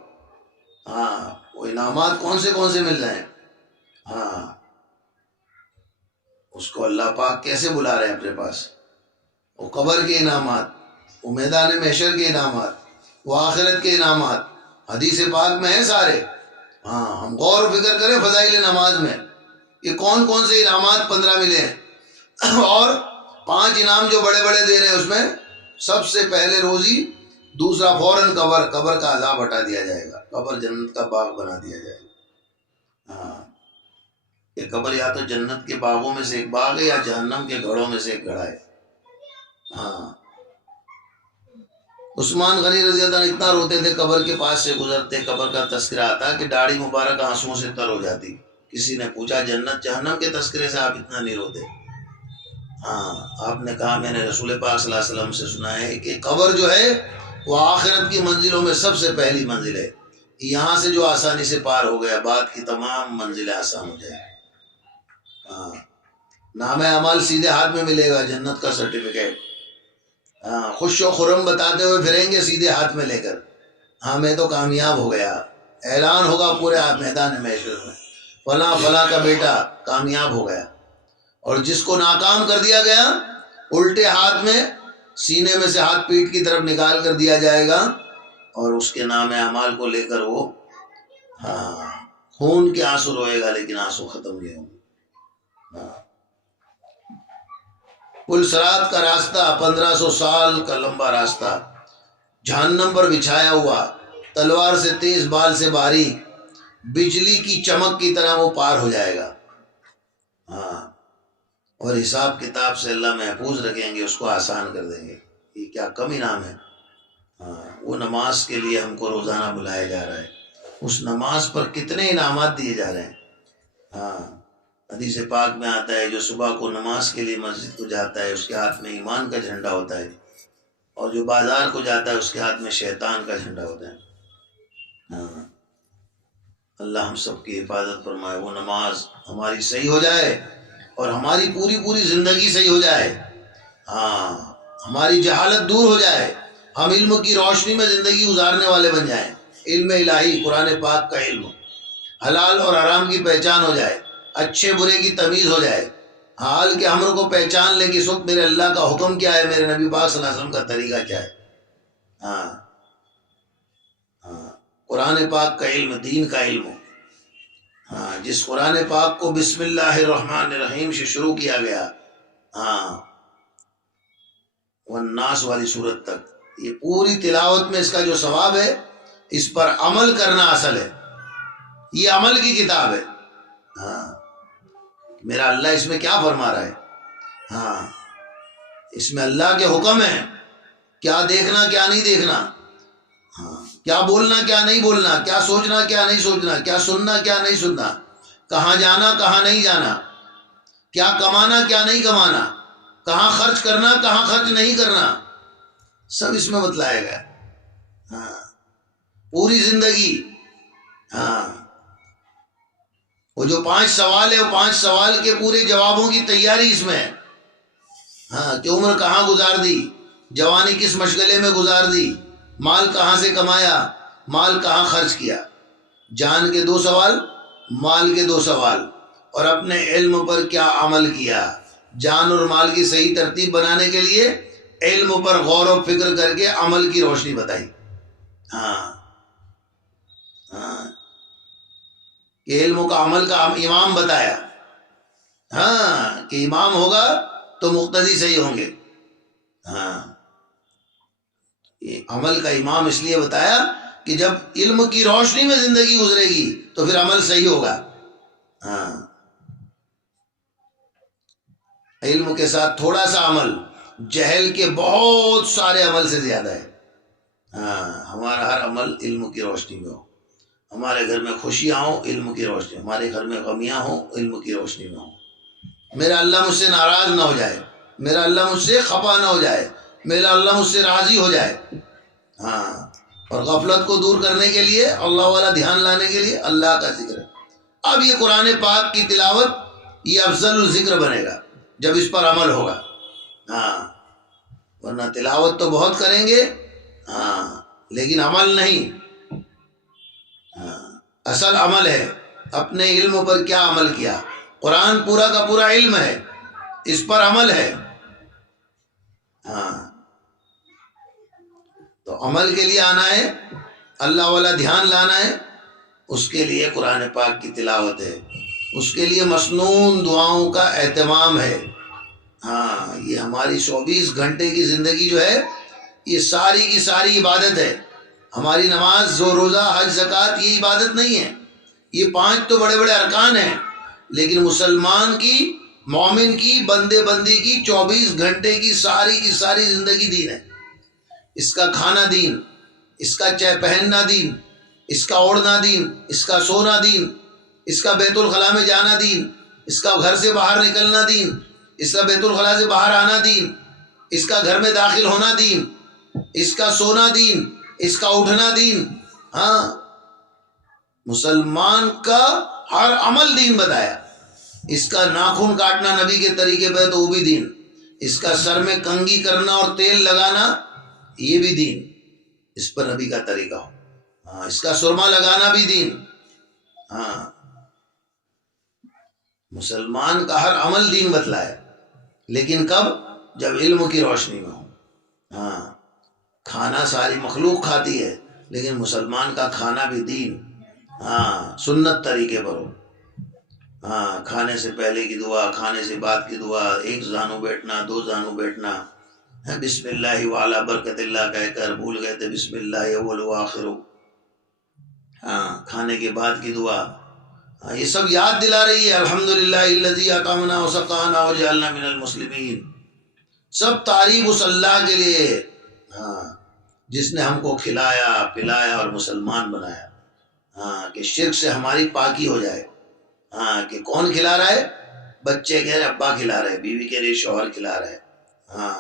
ہاں، وہ انعامات کون سے مل رہے ہیں؟ ہاں، اس کو اللہ پاک کیسے بلا رہے ہیں اپنے پاس؟ وہ قبر کے انعامات، وہ میدان محشر کے انعامات، وہ آخرت کے انعامات حدیث پاک میں ہیں سارے۔ ہاں، ہم غور و فکر کریں فضائل نماز میں، یہ کون کون سے انعامات 15 ملے ہیں، اور 5 انعام جو بڑے بڑے دے رہے ہیں اس میں سب سے پہلے روزی، دوسرا فوراً قبر کا عذاب ہٹا دیا جائے گا، قبر جنت کا باغ بنا دیا جائے گا۔ ہاں، یہ قبر یا تو جنت کے باغوں میں سے ایک باغ ہے یا جہنم کے گھڑوں میں سے ایک گھڑا ہے۔ ہاں، عثمان غنی رضی اللہ عنہ اتنا روتے تھے، قبر کے پاس سے گزرتے قبر کا تذکرہ آتا کہ داڑھی مبارک آنسوؤں سے تر ہو جاتی۔ کسی نے پوچھا جنت جہنم کے تذکرے سے آپ اتنا نہیں روتے؟ ہاں، آپ نے کہا میں نے رسول پاک صلی اللہ علیہ وسلم سے سنا ہے کہ قبر جو ہے وہ آخرت کی منزلوں میں سب سے پہلی منزل ہے، یہاں سے جو آسانی سے پار ہو گیا بعد کی تمام منزلیں آسان ہو جائیں۔ ہاں، نام اعمال سیدھے ہاتھ میں ملے گا، جنت کا سرٹیفکیٹ۔ ہاں، خوش و خرم بتاتے ہوئے پھریں گے سیدھے ہاتھ میں لے کر، ہاں میں تو کامیاب ہو گیا، اعلان ہوگا پورے میدان محشر میں، فلاں فلاں کا بیٹا کامیاب ہو گیا۔ اور جس کو ناکام کر دیا گیا، الٹے ہاتھ میں سینے میں سے ہاتھ پیٹھ کی طرف نکال کر دیا جائے گا، اور اس کے نام اعمال کو لے کر وہ خون کے آنسو روئے گا لیکن آنسو ختم نہیں ہوں گے۔ پل صراط کا راستہ 1500 سال کا لمبا راستہ، جہنم پر بچھایا ہوا، تلوار سے تیز، بال سے باریک، بجلی کی چمک کی طرح وہ پار ہو جائے گا۔ ہاں، اور حساب کتاب سے اللہ محفوظ رکھیں گے، اس کو آسان کر دیں گے۔ یہ کیا کم انعام ہے۔ ہاں، وہ نماز کے لیے ہم کو روزانہ بلایا جا رہا ہے، اس نماز پر کتنے انعامات دیے جا رہے ہیں۔ ہاں، حدیث پاک میں آتا ہے جو صبح کو نماز کے لیے مسجد کو جاتا ہے اس کے ہاتھ میں ایمان کا جھنڈا ہوتا ہے، اور جو بازار کو جاتا ہے اس کے ہاتھ میں شیطان کا جھنڈا ہوتا ہے۔ ہاں، اللہ ہم سب کی حفاظت فرمائے، وہ نماز ہماری صحیح ہو جائے اور ہماری پوری زندگی صحیح ہو جائے۔ ہاں، ہماری جہالت دور ہو جائے، ہم علم کی روشنی میں زندگی گزارنے والے بن جائیں، علم الہی قرآن پاک کا علم، حلال اور حرام کی پہچان ہو جائے، اچھے برے کی تمیز ہو جائے۔ حال کے ہم کو پہچان لیں کہ اس وقت میرے اللہ کا حکم کیا ہے، میرے نبی پاک صلی اللہ علیہ وسلم کا طریقہ کیا ہے۔ ہاں، قرآن پاک کا علم دین کا علم ہو۔ ہاں، جس قرآن پاک کو بسم اللہ الرحمن الرحیم سے شروع کیا گیا، ہاں، والناس والی صورت تک، یہ پوری تلاوت میں اس کا جو ثواب ہے، اس پر عمل کرنا اصل ہے، یہ عمل کی کتاب ہے۔ ہاں، میرا اللہ اس میں کیا فرما رہا ہے، ہاں، اس میں اللہ کے حکم ہیں، کیا دیکھنا کیا نہیں دیکھنا، ہاں، کیا بولنا کیا نہیں بولنا، کیا سوچنا کیا نہیں سوچنا، کیا سننا کیا نہیں سننا، کہاں جانا کہاں نہیں جانا، کیا کمانا کیا نہیں کمانا، کہاں خرچ کرنا کہاں خرچ نہیں کرنا، سب اس میں بتلایا گیا۔ ہاں، پوری زندگی۔ ہاں، وہ جو 5 سوال ہے، وہ 5 سوال کے پورے جوابوں کی تیاری اس میں ہے۔ ہاں، کہ عمر کہاں گزار دی، جوانی کس مشغلے میں گزار دی، مال کہاں سے کمایا، مال کہاں خرچ کیا، جان کے 2 سوال، مال کے 2 سوال، اور اپنے علم پر کیا عمل کیا۔ جان اور مال کی صحیح ترتیب بنانے کے لیے علم پر غور و فکر کر کے عمل کی روشنی بتائی۔ ہاں، ہاں، کہ علم کا عمل کا امام بتایا۔ ہاں، کہ امام ہوگا تو مقتدی صحیح ہوں گے۔ ہاں، یہ عمل کا امام اس لیے بتایا کہ جب علم کی روشنی میں زندگی گزرے گی تو پھر عمل صحیح ہوگا۔ ہاں، علم کے ساتھ تھوڑا سا عمل جہل کے بہت سارے عمل سے زیادہ ہے۔ ہاں، ہمارا ہر عمل علم کی روشنی میں ہو، ہمارے گھر میں خوشیاں ہوں علم کی روشنی، ہمارے گھر میں غمیاں ہوں علم کی روشنی میں ہوں، میرا اللہ مجھ سے ناراض نہ ہو جائے، میرا اللہ مجھ سے خفا نہ ہو جائے، میرا اللہ مجھ سے راضی ہو جائے۔ ہاں، اور غفلت کو دور کرنے کے لیے، اللہ والا دھیان لانے کے لیے اللہ کا ذکر ہے۔ اب یہ قرآن پاک کی تلاوت یہ افضل الذکر بنے گا جب اس پر عمل ہوگا۔ ہاں، ورنہ تلاوت تو بہت کریں گے، ہاں، لیکن عمل نہیں۔ ہاں، اصل عمل ہے اپنے علم پر کیا عمل کیا۔ قرآن پورا کا پورا علم ہے، اس پر عمل ہے. ہاں تو عمل کے لیے آنا ہے، اللہ والا دھیان لانا ہے، اس کے لیے قرآن پاک کی تلاوت ہے، اس کے لیے مسنون دعاؤں کا اہتمام ہے. ہاں یہ ہماری 24 گھنٹے کی زندگی جو ہے یہ ساری کی ساری عبادت ہے. ہماری نماز، روزہ، حج، زکوٰۃ یہ عبادت نہیں ہے. یہ 5 تو بڑے بڑے ارکان ہیں، لیکن مسلمان کی، مومن کی، بندے بندی کی 24 گھنٹے کی ساری زندگی دین ہے. اس کا کھانا دین، اس کا پہننا دین، اس کا اوڑھنا دین، اس کا سونا دین، اس کا بیت الخلاء میں جانا دین، اس کا گھر سے باہر نکلنا دین، اس کا بیت الخلاء سے باہر آنا دین، اس کا گھر میں داخل ہونا دین، اس کا سونا دین، اس کا اٹھنا دین. ہاں مسلمان کا ہر عمل دین بتایا. اس کا ناخن کاٹنا نبی کے طریقے پہ تو وہ بھی دین، اس کا سر میں کنگھی کرنا اور تیل لگانا یہ بھی دین، اس پر نبی کا طریقہ ہو. ہاں اس کا سرما لگانا بھی دین. ہاں مسلمان کا ہر عمل دین بتلایا، لیکن کب؟ جب علم کی روشنی میں ہو. ہاں کھانا ساری مخلوق کھاتی ہے، لیکن مسلمان کا کھانا بھی دین. ہاں سنت طریقے پر ہو. ہاں کھانے سے پہلے کی دعا، کھانے سے بعد کی دعا، 1 زانو بیٹھنا، 2 زانو بیٹھنا، بسم اللہ وعلی برکت اللہ کہہ کر، بھول گئے تھے بسم اللہ اول و آخر. ہاں کھانے کے بعد کی دعا، یہ سب یاد دلا رہی ہے. الحمدللہ الذی اطعمنا وسقانا وجعلنا من المسلمین. سب تعریف اس اللہ کے لیے، ہاں جس نے ہم کو کھلایا پلایا اور مسلمان بنایا. ہاں کہ شرک سے ہماری پاکی ہو جائے. ہاں کہ کون کھلا رہا ہے؟ بچے کہہ رہے ابا کھلا رہے، بیوی کہہ رہی شوہر کھلا رہے، ہاں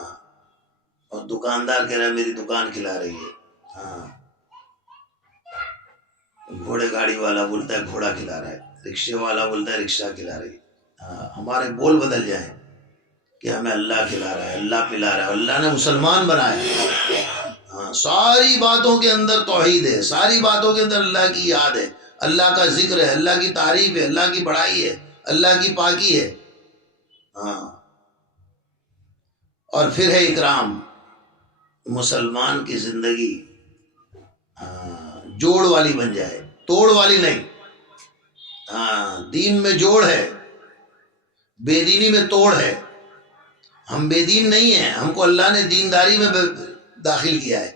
اور دکاندار کہہ رہا ہے میری دکان کھلا رہی ہے. ہاں گھوڑے گاڑی والا بولتا ہے گھوڑا کھلا رہا ہے، رکشے والا بولتا ہے رکشہ کھلا رہی ہے. ہاں ہمارے بول بدل جائیں کہ ہمیں اللہ کھلا رہا ہے، اللہ پلا رہا ہے، اللہ نے مسلمان بنایا. ہاں ساری باتوں کے اندر توحید ہے، ساری باتوں کے اندر اللہ کی یاد ہے، اللہ کا ذکر ہے، اللہ کی تعریف ہے، اللہ کی بڑائی ہے، اللہ کی پاکی ہے. ہاں اور پھر ہے اکرام. مسلمان کی زندگی جوڑ والی بن جائے، توڑ والی نہیں. ہاں دین میں جوڑ ہے، بے دینی میں توڑ ہے. ہم بے دین نہیں ہیں، ہم کو اللہ نے دینداری میں داخل کیا ہے.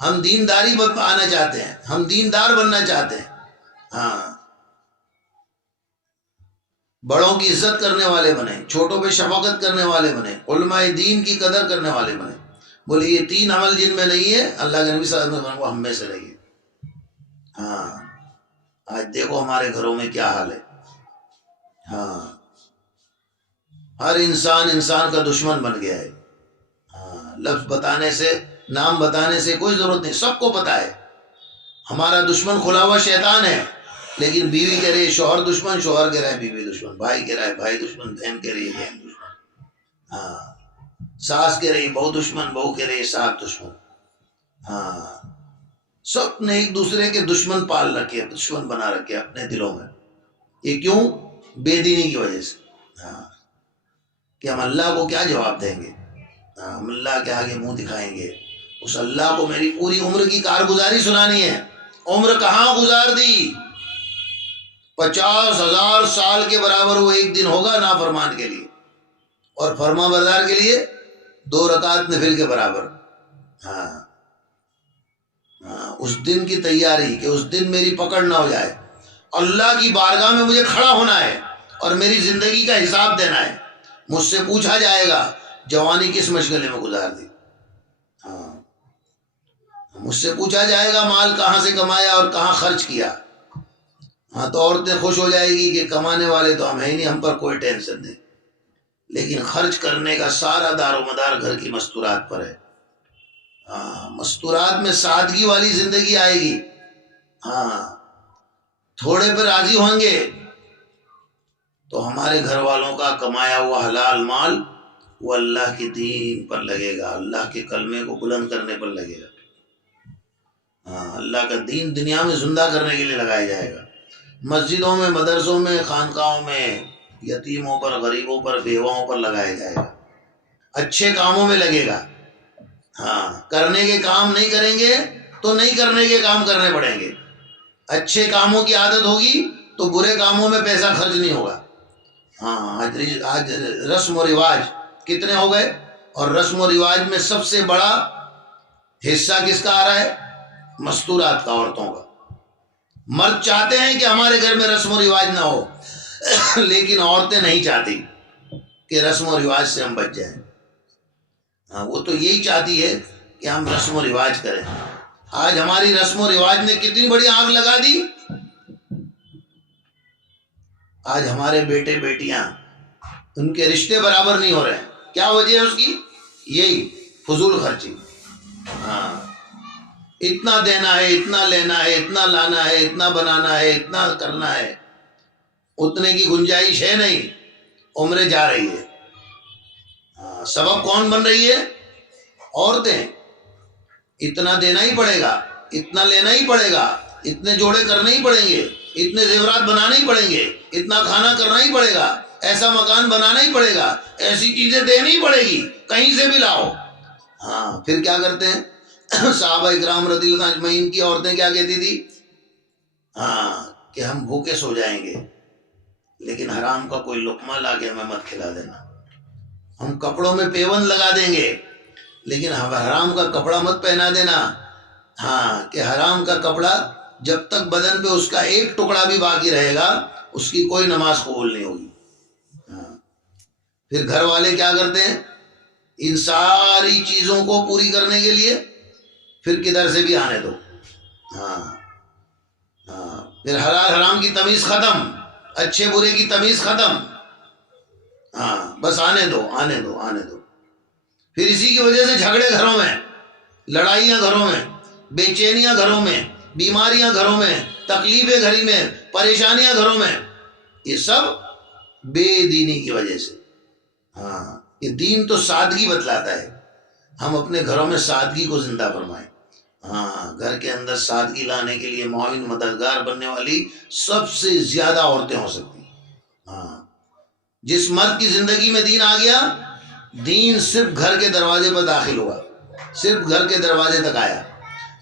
ہم دینداری پر آنا چاہتے ہیں، ہم دیندار بننا چاہتے ہیں. ہاں بڑوں کی عزت کرنے والے بنے، چھوٹوں پہ شفقت کرنے والے بنے، علماء دین کی قدر کرنے والے بنے. بولے یہ 3 عمل جن میں نہیں ہے، اللہ کے نبی صلی اللہ علیہ وسلم وہ ہم میں سے رہیے. ہاں آج دیکھو ہمارے گھروں میں کیا حال ہے. ہاں ہر انسان کا دشمن بن گیا ہے. ہاں لفظ بتانے سے، نام بتانے سے کوئی ضرورت نہیں، سب کو پتا ہے ہمارا دشمن کھلا ہوا شیطان ہے. لیکن بیوی کہہ رہی ہے شوہر دشمن، شوہر کہہ رہا ہے بیوی دشمن، بھائی کہہ رہا ہے بھائی دشمن، بہن کہہ رہی ہے بہن دشمن. ہاں ساس کہہ رہی ہے بہو دشمن، بہو کہہ رہی ہے ساس دشمن. ہاں سب نے ایک دوسرے کے دشمن پال رکھے، دشمن بنا رکھے اپنے دلوں میں. یہ کیوں؟ بے دینی کی وجہ سے. ہاں کہ ہم اللہ کو کیا جواب دیں گے؟ ہم اللہ کے آگے منہ دکھائیں گے؟ اس اللہ کو میری پوری عمر کی کارگزاری سنانی ہے. عمر کہاں گزار دی؟ 50,000 سال کے برابر وہ ایک دن ہوگا نافرمان کے لیے، اور فرما بردار کے لیے 2 رکعت نفل کے برابر. ہاں اس دن کی تیاری کہ اس دن میری پکڑ نہ ہو جائے. اللہ کی بارگاہ میں مجھے کھڑا ہونا ہے اور میری زندگی کا حساب دینا ہے. مجھ سے پوچھا جائے گا جوانی کس مشغلے میں گزار دی. ہاں مجھ سے پوچھا جائے گا مال کہاں سے کمایا اور کہاں خرچ کیا. ہاں تو عورتیں خوش ہو جائے گی کہ کمانے والے تو ہم ہیں نہیں، ہم پر کوئی ٹینشن نہیں، لیکن خرچ کرنے کا سارا دار و مدار گھر کی مستورات پر ہے. ہاں مستورات میں سادگی والی زندگی آئے گی. ہاں تھوڑے پہ راضی ہوں گے تو ہمارے گھر والوں کا کمایا ہوا حلال مال وہ اللہ کے دین پر لگے گا، اللہ کے کلمے کو بلند کرنے پر لگے گا. ہاں اللہ کا دین دنیا میں زندہ کرنے کے لیے لگایا جائے گا. مسجدوں میں، مدرسوں میں، خانقاہوں میں یتیموں پر، غریبوں پر، بیواؤں پر لگایا جائے گا، اچھے کاموں میں لگے گا۔ ہاں، کرنے کے کام نہیں کریں گے تو نہیں کرنے کے کام کرنے پڑیں گے۔ اچھے کاموں کی عادت ہوگی تو برے کاموں میں پیسہ خرچ نہیں ہوگا۔ ہاں، آج رسم و رواج کتنے ہو گئے، اور رسم و رواج میں سب سے بڑا حصہ کس کا آ رہا ہے؟ مستورات کا، عورتوں کا۔ مرد چاہتے ہیں کہ ہمارے گھر میں رسم و رواج نہ ہو، لیکن عورتیں نہیں چاہتی کہ رسم و رواج سے ہم بچ جائیں۔ ہاں، وہ تو یہی چاہتی ہے کہ ہم رسم و رواج کریں۔ آج ہماری رسم و رواج نے کتنی بڑی آگ لگا دی۔ آج ہمارے بیٹے بیٹیاں، ان کے رشتے برابر نہیں ہو رہے ہیں۔ کیا وجہ ہے اس کی؟ یہی فضول خرچی۔ ہاں، اتنا دینا ہے، اتنا لینا ہے، اتنا لانا ہے، اتنا بنانا ہے، اتنا کرنا ہے، اتنے کی گنجائش ہے نہیں، عمریں جا رہی ہے۔ ہاں، سبب کون بن رہی ہے؟ عورتیں۔ اتنا دینا ہی پڑے گا، اتنا لینا ہی پڑے گا، اتنے جوڑے کرنے ہی پڑیں گے، اتنے زیورات بنانے ہی پڑیں گے، اتنا کھانا کرنا ہی پڑے گا، ایسا مکان بنانا ہی پڑے گا، ایسی چیزیں دینی ہی پڑے گی، کہیں سے بھی لاؤ۔ ہاں، پھر کیا کرتے ہیں؟ صحابہ اکرام رضی اللہ اجمعین کی عورتیں کیا کہتی تھی؟ ہاں، کہ ہم بھوکے سو جائیں گے لیکن حرام کا کوئی لقمہ لا کے ہمیں مت کھلا دینا۔ ہم کپڑوں میں پیون لگا دیں گے لیکن حرام کا کپڑا مت پہنا دینا۔ ہاں، کہ حرام کا کپڑا جب تک بدن پہ اس کا ایک ٹکڑا بھی باقی رہے گا اس کی کوئی نماز قبول نہیں ہوگی۔ ہاں، پھر گھر والے کیا کرتے ہیں؟ ان ساری چیزوں کو پوری کرنے کے لیے پھر کدھر سے بھی آنے دو۔ ہاں ہاں، پھر حلال حرام کی تمیز ختم، اچھے برے کی تمیز ختم۔ ہاں، بس آنے دو آنے دو آنے دو۔ پھر اسی کی وجہ سے جھگڑے گھروں میں، لڑائیاں گھروں میں، بے چینیاں گھروں میں، بیماریاں گھروں میں، تکلیفیں گھر میں، پریشانیاں گھروں میں، یہ سب بے دینی کی وجہ سے۔ ہاں، یہ دین تو سادگی بتلاتا ہے، ہم اپنے گھروں میں سادگی کو زندہ فرمائیں۔ ہاں، گھر کے اندر سادگی لانے کے لیے معاون مددگار بننے والی سب سے زیادہ عورتیں ہو سکتی ہیں۔ ہاں، جس مرد کی زندگی میں دین آ گیا، دین صرف گھر کے دروازے پر داخل ہوا، صرف گھر کے دروازے تک آیا،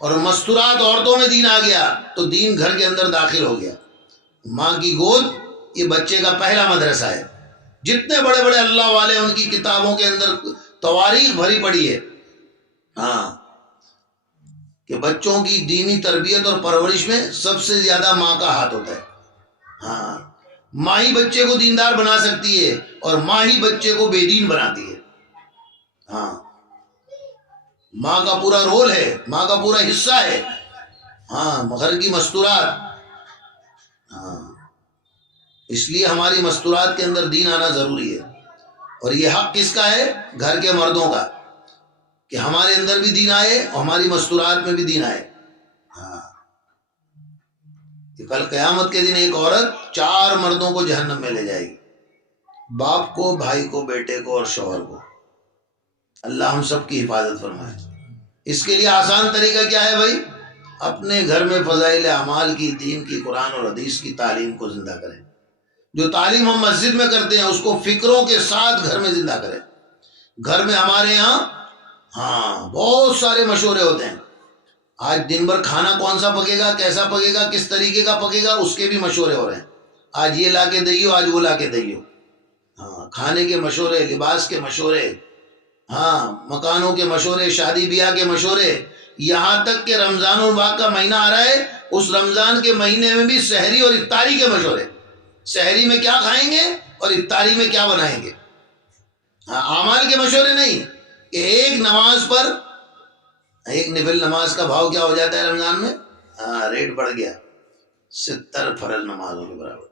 اور مستورات عورتوں میں دین آ گیا تو دین گھر کے اندر داخل ہو گیا۔ ماں کی گود یہ بچے کا پہلا مدرسہ ہے۔ جتنے بڑے بڑے اللہ والے، ان کی کتابوں کے اندر تواریخ بھری پڑی ہے۔ ہاں، کہ بچوں کی دینی تربیت اور پرورش میں سب سے زیادہ ماں کا ہاتھ ہوتا ہے۔ ہاں، ماں ہی بچے کو دیندار بنا سکتی ہے اور ماں ہی بچے کو بے دین بناتی ہے۔ ہاں، ماں کا پورا رول ہے، ماں کا پورا حصہ ہے۔ ہاں، گھر کی مستورات۔ ہاں، اس لیے ہماری مستورات کے اندر دین آنا ضروری ہے، اور یہ حق کس کا ہے؟ گھر کے مردوں کا، کہ ہمارے اندر بھی دین آئے اور ہماری مستورات میں بھی دین آئے۔ ہاں، کہ کل قیامت کے دن ایک عورت 4 مردوں کو جہنم میں لے جائے گی، باپ کو، بھائی کو، بیٹے کو اور شوہر کو۔ اللہ ہم سب کی حفاظت فرمائے۔ اس کے لیے آسان طریقہ کیا ہے بھائی؟ اپنے گھر میں فضائل اعمال کی، دین کی، قرآن اور حدیث کی تعلیم کو زندہ کریں۔ جو تعلیم ہم مسجد میں کرتے ہیں اس کو فکروں کے ساتھ گھر میں زندہ کریں۔ گھر میں ہمارے یہاں ہاں بہت سارے مشورے ہوتے ہیں۔ آج دن بھر کھانا کون سا پکے گا، کیسا پکے گا، کس طریقے کا پکے گا، اس کے بھی مشورے ہو رہے ہیں۔ آج یہ لا کے دئیو، آج وہ لا کے دئیو۔ ہاں، کھانے کے مشورے، لباس کے مشورے، ہاں، مکانوں کے مشورے، شادی بیاہ کے مشورے، یہاں تک کہ رمضان المبارک کا مہینہ آ رہا ہے، اس رمضان کے مہینے میں بھی سحری اور افطاری کے مشورے۔ سحری میں کیا کھائیں گے اور افطاری میں کیا بنائیں گے۔ ہاں، اعمال کے مشورے نہیں کہ ایک نماز پر، ایک نفل نماز کا بھاؤ کیا ہو جاتا ہے رمضان میں؟ ہاں، ریٹ بڑھ گیا، 70 فرض نمازوں کے برابر۔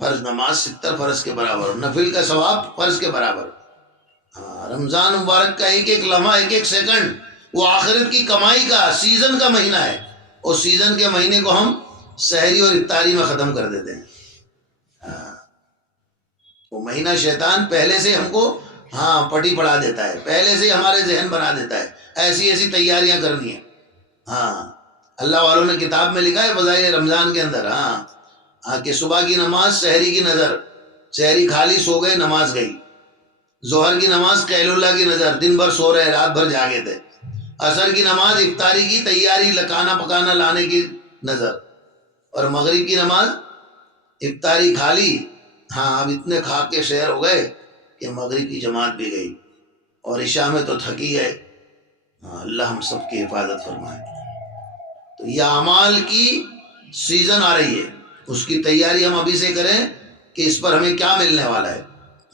فرض نماز 70 فرض کے برابر، نفل کا ثواب فرض کے برابر۔ ہاں، رمضان مبارک کا ایک ایک لمحہ، ایک ایک سیکنڈ وہ آخرت کی کمائی کا، سیزن کا مہینہ ہے، اور سیزن کے مہینے کو ہم سحری اور افطاری میں ختم کر دیتے ہیں۔ ہاں، وہ مہینہ شیطان پہلے سے ہم کو ہاں پٹی پڑھا دیتا ہے، پہلے سے ہمارے ذہن بنا دیتا ہے، ایسی ایسی تیاریاں کرنی ہیں۔ ہاں، اللہ والوں نے کتاب میں لکھا ہے فضائل رمضان کے اندر۔ ہاں، کہ صبح کی نماز سحری کی نظر، سحری کھا لی سو گئے نماز گئی، ظہر کی نماز قیل اللہ کی نظر، دن بھر سو رہے رات بھر جاگے تھے، عصر کی نماز افطاری کی تیاری لکانا پکانا لانے کی نظر، اور مغرب کی نماز افطاری کھا لی، ہاں اب اتنے کھا کے شہر ہو گئے کہ مغرب کی جماعت بھی گئی، اور عشاء میں تو تھکی ہے۔ ہاں اللہ ہم سب کی حفاظت فرمائے۔ تو یہ اعمال کی سیزن آ رہی ہے، اس کی تیاری ہم ابھی سے کریں کہ اس پر ہمیں کیا ملنے والا ہے۔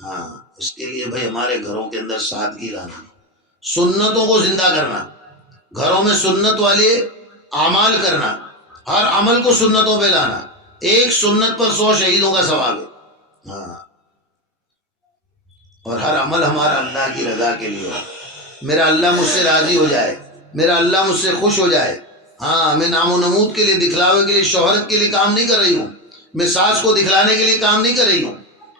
ہاں اس کے لیے بھائی ہمارے گھروں کے اندر سادگی لانا، سنتوں کو زندہ کرنا، گھروں میں سنت والے اعمال کرنا، ہر عمل کو سنتوں پہ لانا، ایک سنت پر 100 شہیدوں کا ثواب ہے۔ ہاں اور ہر عمل ہمارا اللہ کی رضا کے لیے ہو، میرا اللہ مجھ سے راضی ہو جائے، میرا اللہ مجھ سے خوش ہو جائے۔ ہاں میں نام و نمود کے لیے، دکھلاوے کے لیے، شہرت کے لیے کام نہیں کر رہی ہوں، میں ساس کو دکھلانے کے لیے کام نہیں کر رہی ہوں،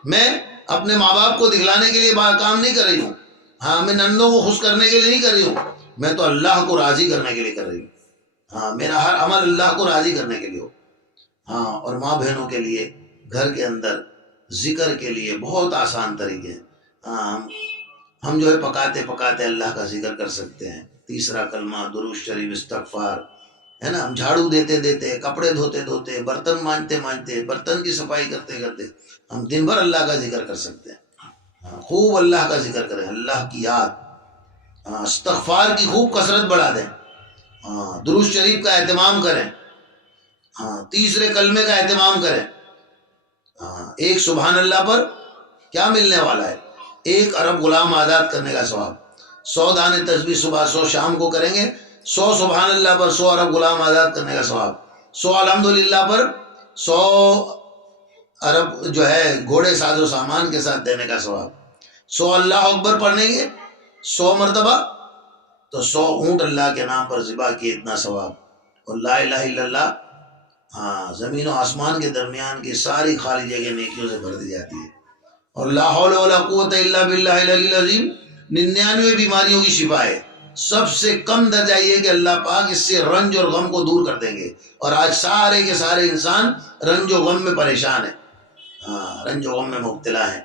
میں اپنے ماں باپ کو دکھلانے کے لیے کام نہیں کر رہی ہوں، ہاں میں نندوں کو خوش کرنے کے لیے نہیں کر رہی ہوں، میں تو اللہ کو راضی کرنے کے لیے کر رہی ہوں۔ ہاں میرا ہر عمل اللہ کو راضی کرنے کے لیے ہو۔ ہاں اور ماں بہنوں کے لیے گھر کے اندر ذکر کے لیے بہت آسان طریقے ہیں۔ ہاں ہم جو ہے پکاتے پکاتے اللہ کا ذکر کر سکتے ہیں، تیسرا کلمہ، درود شریف، استغفار، ہے نا، ہم جھاڑو دیتے دیتے، کپڑے دھوتے دھوتے، برتن مانجتے مانجتے، برتن کی صفائی کرتے کرتے ہم دن بھر اللہ کا ذکر کر سکتے ہیں۔ ہاں خوب اللہ کا ذکر کریں، اللہ کی یاد، ہاں استغفار کی خوب کثرت بڑھا دیں، ہاں درود شریف کا اہتمام کریں، ہاں تیسرے کلمے کا اہتمام کریں۔ ہاں ایک سبحان اللہ پر کیا ملنے والا ہے؟ 1 ارب غلام آزاد کرنے کا ثواب۔ 100 دانے تسبیح صبح 100 شام کو کریں گے، 100 سبحان اللہ پر 100 ارب غلام آزاد کرنے کا ثواب، 100 الحمدللہ پر 100 ارب جو ہے گھوڑے ساز و سامان کے ساتھ دینے کا ثواب، 100 اللہ اکبر پڑھیں گے 100 مرتبہ تو 100 اونٹ اللہ کے نام پر ذبح کیے اتنا ثواب، اور لا الہ الا اللہ، ہاں زمین و آسمان کے درمیان کی ساری خالی جگہ نیکیوں سے بھر دی جاتی ہے، اور لا حول ولا قوت الا باللہ العلی العظیم 99 بیماریوں کی شفا ہے۔ سب سے کم درجہ یہ کہ اللہ پاک اس سے رنج اور غم کو دور کر دیں گے، اور آج سارے کے سارے انسان رنج و غم میں پریشان ہیں، ہاں رنج و غم میں مبتلا ہیں،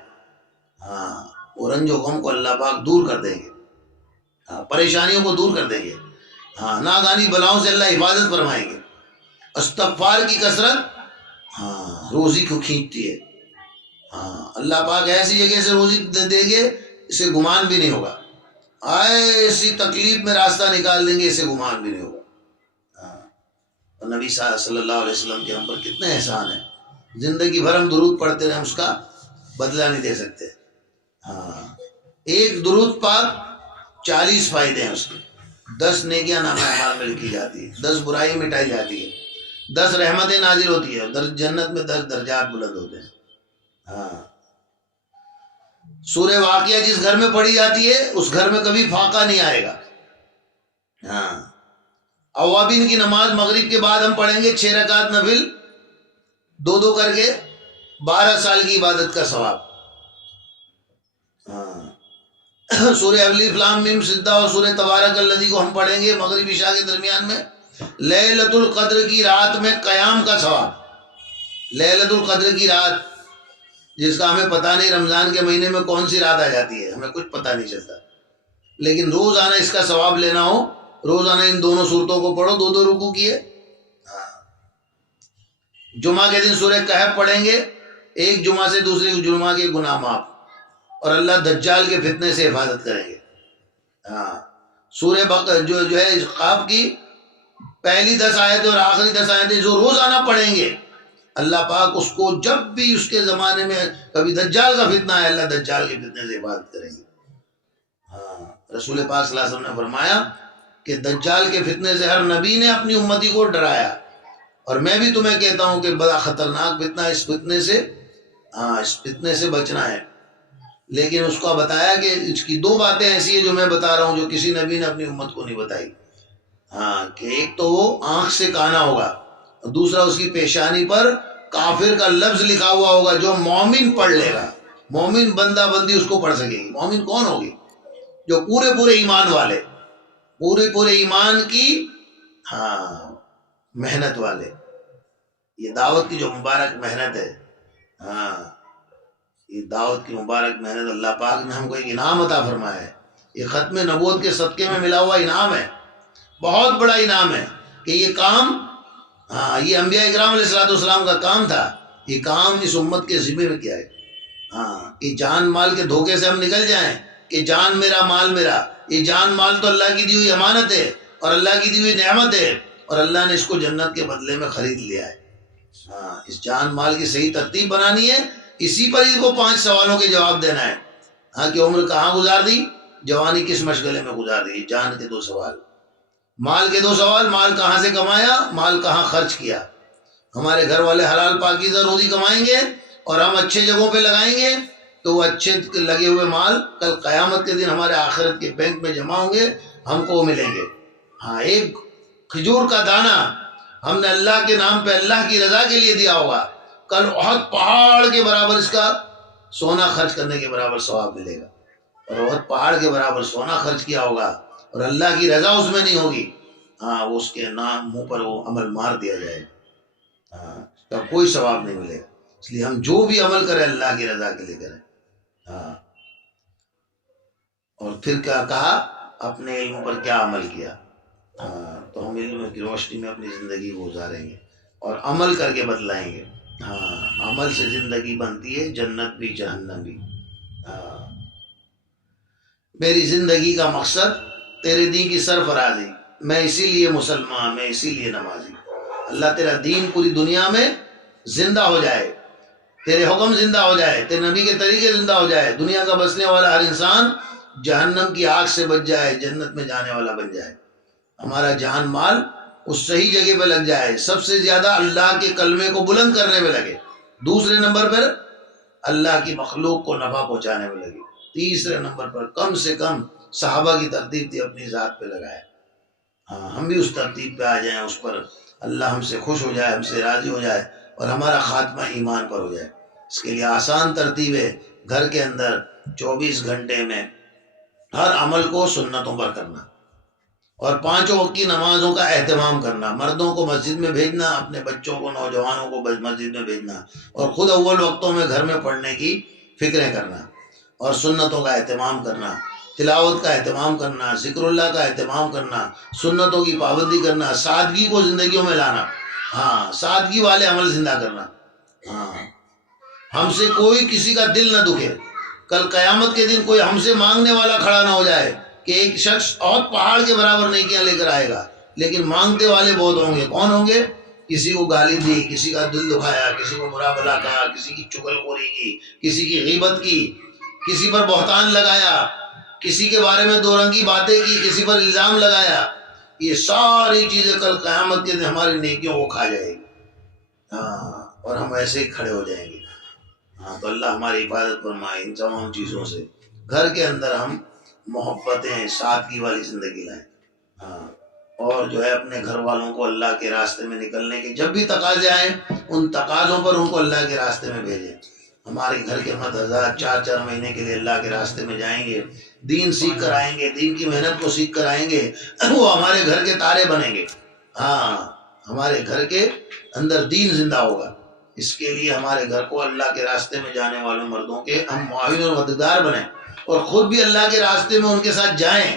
ہاں وہ رنج و غم کو اللہ پاک دور کر دیں گے، ہاں پریشانیوں کو دور کر دیں گے، ہاں ناگانی بلاؤں سے اللہ حفاظت فرمائیں گے۔ استغفار کی کثرت ہاں روزی کو کھینچتی ہے، ہاں اللہ پاک ایسی جگہ سے روزی دے گے اسے گمان بھی نہیں ہوگا، ایسی تکلیف میں راستہ نکال دیں گے اسے گمان بھی نہیں ہوگا۔ ہاں اور نبی صلی اللہ علیہ وسلم کے ہم پر کتنے احسان ہیں، زندگی بھر ہم درود پڑھتے رہے، ہم اس کا بدلہ نہیں دے سکتے۔ ہاں ایک درود پاک 40 فائدے ہیں اس کے، 10 نیکیاں نامہ اعمال میں لکھی جاتی ہے، 10 برائی مٹائی جاتی ہے، 10 رحمتیں نازل ہوتی ہے، جنت میں 10 درجات بلند ہوتے ہیں۔ ہاں سورہ واقعہ جس گھر میں پڑھی جاتی ہے اس گھر میں کبھی فاقہ نہیں آئے گا۔ ہاں اوابین کی نماز مغرب کے بعد ہم پڑھیں گے 6 رکعت نفل 2 کر کے، 12 سال کی عبادت کا ثواب۔ ہاں سورہ الف لام میم سجدہ اور سورہ تبارک الذی کو ہم پڑھیں گے مغرب عشاء کے درمیان میں، لیلۃ القدر کی رات میں قیام کا ثواب۔ لیلۃ القدر کی رات جس کا ہمیں پتہ نہیں رمضان کے مہینے میں کون سی رات آ جاتی ہے، ہمیں کچھ پتہ نہیں چلتا، لیکن روزانہ اس کا ثواب لینا ہو، روزانہ ان دونوں صورتوں کو پڑھو، 2 رکوع کیے۔ جمعہ کے دن سورہ کہف پڑھیں گے، ایک جمعہ سے دوسری جمعہ کے گناہ معاف، اور اللہ دجال کے فتنے سے حفاظت کریں گے۔ ہاں سورہ جو ہے قاف کی پہلی 10 آیتیں اور آخری 10 آیتیں جو روزانہ پڑھیں گے، اللہ پاک اس کو جب بھی اس کے زمانے میں کبھی دجال کا فتنہ ہے اللہ دجال کے فتنے سے حفاظت کریں گے۔ ہاں رسول پاک صلی اللہ علیہ وسلم نے فرمایا کہ دجال کے فتنے سے ہر نبی نے اپنی امتی کو ڈرایا، اور میں بھی تمہیں کہتا ہوں کہ بڑا خطرناک فتنہ اس فتنے سے، ہاں اس فتنے سے بچنا ہے، لیکن اس کو بتایا کہ اس کی 2 باتیں ایسی ہیں جو میں بتا رہا ہوں جو کسی نبی نے اپنی امت کو نہیں بتائی۔ ہاں کہ ایک تو وہ آنکھ سے کانا ہوگا، دوسرا اس کی پیشانی پر کافر کا لفظ لکھا ہوا ہوگا جو مومن پڑھ لے گا، مومن بندہ بندی اس کو پڑھ سکے گی۔ مومن کون ہوگی؟ جو پورے ایمان والے، پورے ایمان کی ہاں محنت والے، یہ دعوت کی جو مبارک محنت ہے، ہاں یہ دعوت کی مبارک محنت اللہ پاک نے ہم کو ایک انعام عطا فرمایا ہے، یہ ختم نبوت کے صدقے میں ملا ہوا انعام ہے، بہت بڑا انعام ہے کہ یہ کام، ہاں یہ انبیاء اکرام علیہ الصلوۃ والسلام کا کام تھا، یہ کام اس امت کے ذمہ میں کیا ہے، ہاں کہ جان مال کے دھوکے سے ہم نکل جائیں کہ جان میرا مال میرا، یہ جان مال تو اللہ کی دی ہوئی امانت ہے اور اللہ کی دی ہوئی نعمت ہے، اور اللہ نے اس کو جنت کے بدلے میں خرید لیا ہے، ہاں اس جان مال کی صحیح ترتیب بنانی ہے، اسی پر اس کو 5 سوالوں کے جواب دینا ہے، ہاں کہ عمر کہاں گزار دی، جوانی کس مشغلے میں گزار دی، جان کے 2 سوال، مال کے 2 سوال، مال کہاں سے کمایا، مال کہاں خرچ کیا، ہمارے گھر والے حلال پاکیزہ روزی کمائیں گے اور ہم اچھے جگہوں پہ لگائیں گے تو وہ اچھے لگے ہوئے مال کل قیامت کے دن ہمارے آخرت کے بینک میں جمع ہوں گے، ہم کو ملیں گے، ہاں ایک کھجور کا دانہ ہم نے اللہ کے نام پہ اللہ کی رضا کے لیے دیا ہوگا، کل احد پہاڑ کے برابر اس کا سونا خرچ کرنے کے برابر ثواب ملے گا، اور احد پہاڑ کے برابر سونا خرچ کیا ہوگا اور اللہ کی رضا اس میں نہیں ہوگی، ہاں وہ اس کے نام منہ پر وہ عمل مار دیا جائے، ہاں اس کا کوئی ثواب نہیں ملے گا، اس لیے ہم جو بھی عمل کریں اللہ کی رضا کے لیے کریں، ہاں اور پھر کیا کہا، اپنے علم پر کیا عمل کیا، ہاں تو ہم علم کی روشنی میں اپنی زندگی کو گزاریں گے اور عمل کر کے بتلائیں گے، ہاں عمل سے زندگی بنتی ہے، جنت بھی جہنم بھی، ہاں میری زندگی کا مقصد تیرے دین کی سرفرازی، میں اسی لیے مسلمان، میں اسی لیے نمازی، اللہ تیرا دین پوری دنیا میں زندہ ہو جائے، تیرے حکم زندہ ہو جائے، تیرے نبی کے طریقے زندہ ہو جائے، دنیا کا بسنے والا ہر انسان جہنم کی آگ سے بچ جائے، جنت میں جانے والا بن جائے، ہمارا جان مال اس صحیح جگہ پہ لگ جائے، سب سے زیادہ اللہ کے کلمے کو بلند کرنے میں لگے، دوسرے نمبر پر اللہ کی مخلوق کو نفع پہنچانے میں لگے، تیسرے نمبر پر کم سے کم صحابہ کی ترتیب تھی اپنی ذات پہ لگائے، ہاں ہم بھی اس ترتیب پہ آ جائیں، اس پر اللہ ہم سے خوش ہو جائے، ہم سے راضی ہو جائے اور ہمارا خاتمہ ایمان پر ہو جائے۔ اس کے لیے آسان ترتیب ہے، گھر کے اندر 24 گھنٹے میں ہر عمل کو سنتوں پر کرنا اور 5 وقت کی نمازوں کا اہتمام کرنا، مردوں کو مسجد میں بھیجنا، اپنے بچوں کو نوجوانوں کو مسجد میں بھیجنا اور خود اول وقتوں میں گھر میں پڑھنے کی فکریں کرنا اور سنتوں کا اہتمام کرنا، تلاوت کا اہتمام کرنا، ذکر اللہ کا اہتمام کرنا، سنتوں کی پابندی کرنا، سادگی کو زندگیوں میں لانا، ہاں سادگی والے عمل زندہ کرنا، ہاں ہم سے کوئی کسی کا دل نہ دکھے، کل قیامت کے دن کوئی ہم سے مانگنے والا کھڑا نہ ہو جائے کہ ایک شخص اور پہاڑ کے برابر نیکیاں لے کر آئے گا لیکن مانگتے والے بہت ہوں گے، کون ہوں گے؟ کسی کو گالی دی، کسی کا دل دکھایا، کسی کو برا بھلا کہا، کسی کی چغل خوری کی، کسی کی غیبت کی، کسی پر بہتان لگایا، کسی کے بارے میں 2 رنگی باتیں کی، کسی پر الزام لگایا، یہ ساری چیزیں کل قیامت کے دن ہماری نیکیوں کو کھا جائے گی، ہاں اور ہم ایسے ہی کھڑے ہو جائیں گے، ہاں تو اللہ ہماری حفاظت فرمائے ان تمام چیزوں سے، گھر کے اندر ہم محبتیں سادگی والی زندگی لائیں، ہاں اور جو ہے اپنے گھر والوں کو اللہ کے راستے میں نکلنے کے جب بھی تقاضے آئیں ان تقاضوں پر ان کو اللہ کے راستے میں بھیجیں، ہمارے گھر کے مرد حضرات 4 مہینے کے لیے اللہ کے راستے میں جائیں گے، دین سیکھ کر آئیں گے، دین کی محنت کو سیکھ کر آئیں گے، وہ ہمارے گھر کے تارے بنیں گے، ہاں ہمارے گھر کے اندر دین زندہ ہوگا، اس کے لیے ہمارے گھر کو اللہ کے راستے میں جانے والوں مردوں کے ہم معاون اور مددگار بنیں اور خود بھی اللہ کے راستے میں ان کے ساتھ جائیں،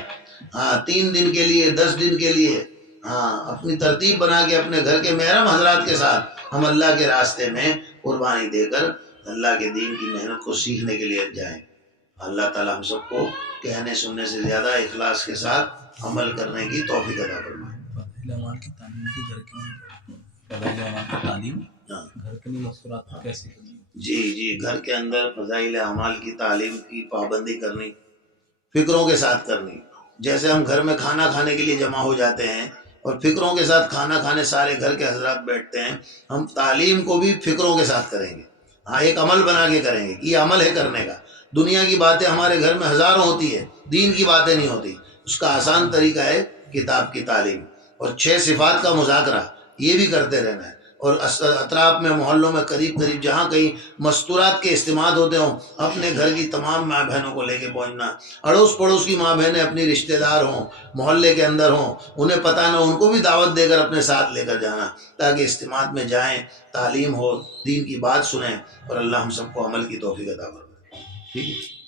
ہاں 3 دن کے لیے 10 دن کے لیے، ہاں اپنی ترتیب بنا کے اپنے گھر کے محرم حضرات کے ساتھ ہم اللہ کے راستے میں قربانی دے کر اللہ کے دین کی محنت کو سیکھنے کے لیے جائیں۔ اللہ تعالی ہم سب کو کہنے سننے سے زیادہ اخلاص کے ساتھ عمل کرنے کی توفیق عطا فرمائے۔ جی گھر کے اندر فضائل اعمال کی تعلیم کی پابندی کرنی، فکروں کے ساتھ کرنی، جیسے ہم گھر میں کھانا کھانے کے لیے جمع ہو جاتے ہیں اور فکروں کے ساتھ کھانا کھانے سارے گھر کے حضرات بیٹھتے ہیں، ہم تعلیم کو بھی فکروں کے ساتھ کریں گے، ہاں ایک عمل بنا کے کریں گے، یہ عمل ہے کرنے کا، دنیا کی باتیں ہمارے گھر میں ہزاروں ہوتی ہے، دین کی باتیں نہیں ہوتی، اس کا آسان طریقہ ہے کتاب کی تعلیم اور 6 صفات کا مذاکرہ، یہ بھی کرتے رہنا ہے، اور اطراف میں محلوں میں قریب قریب جہاں کہیں مستورات کے اجتماعات ہوتے ہوں اپنے گھر کی تمام ماں بہنوں کو لے کے پہنچنا، اڑوس پڑوس کی ماں بہنیں اپنی رشتہ دار ہوں محلے کے اندر ہوں انہیں پتہ نہ ان کو بھی دعوت دے کر اپنے ساتھ لے کر جانا تاکہ اجتماعات میں جائیں، تعلیم ہو، دین کی بات سنیں، اور اللہ ہم سب کو عمل کی توفیق عطا فرمائے۔ ٹھیک ہے۔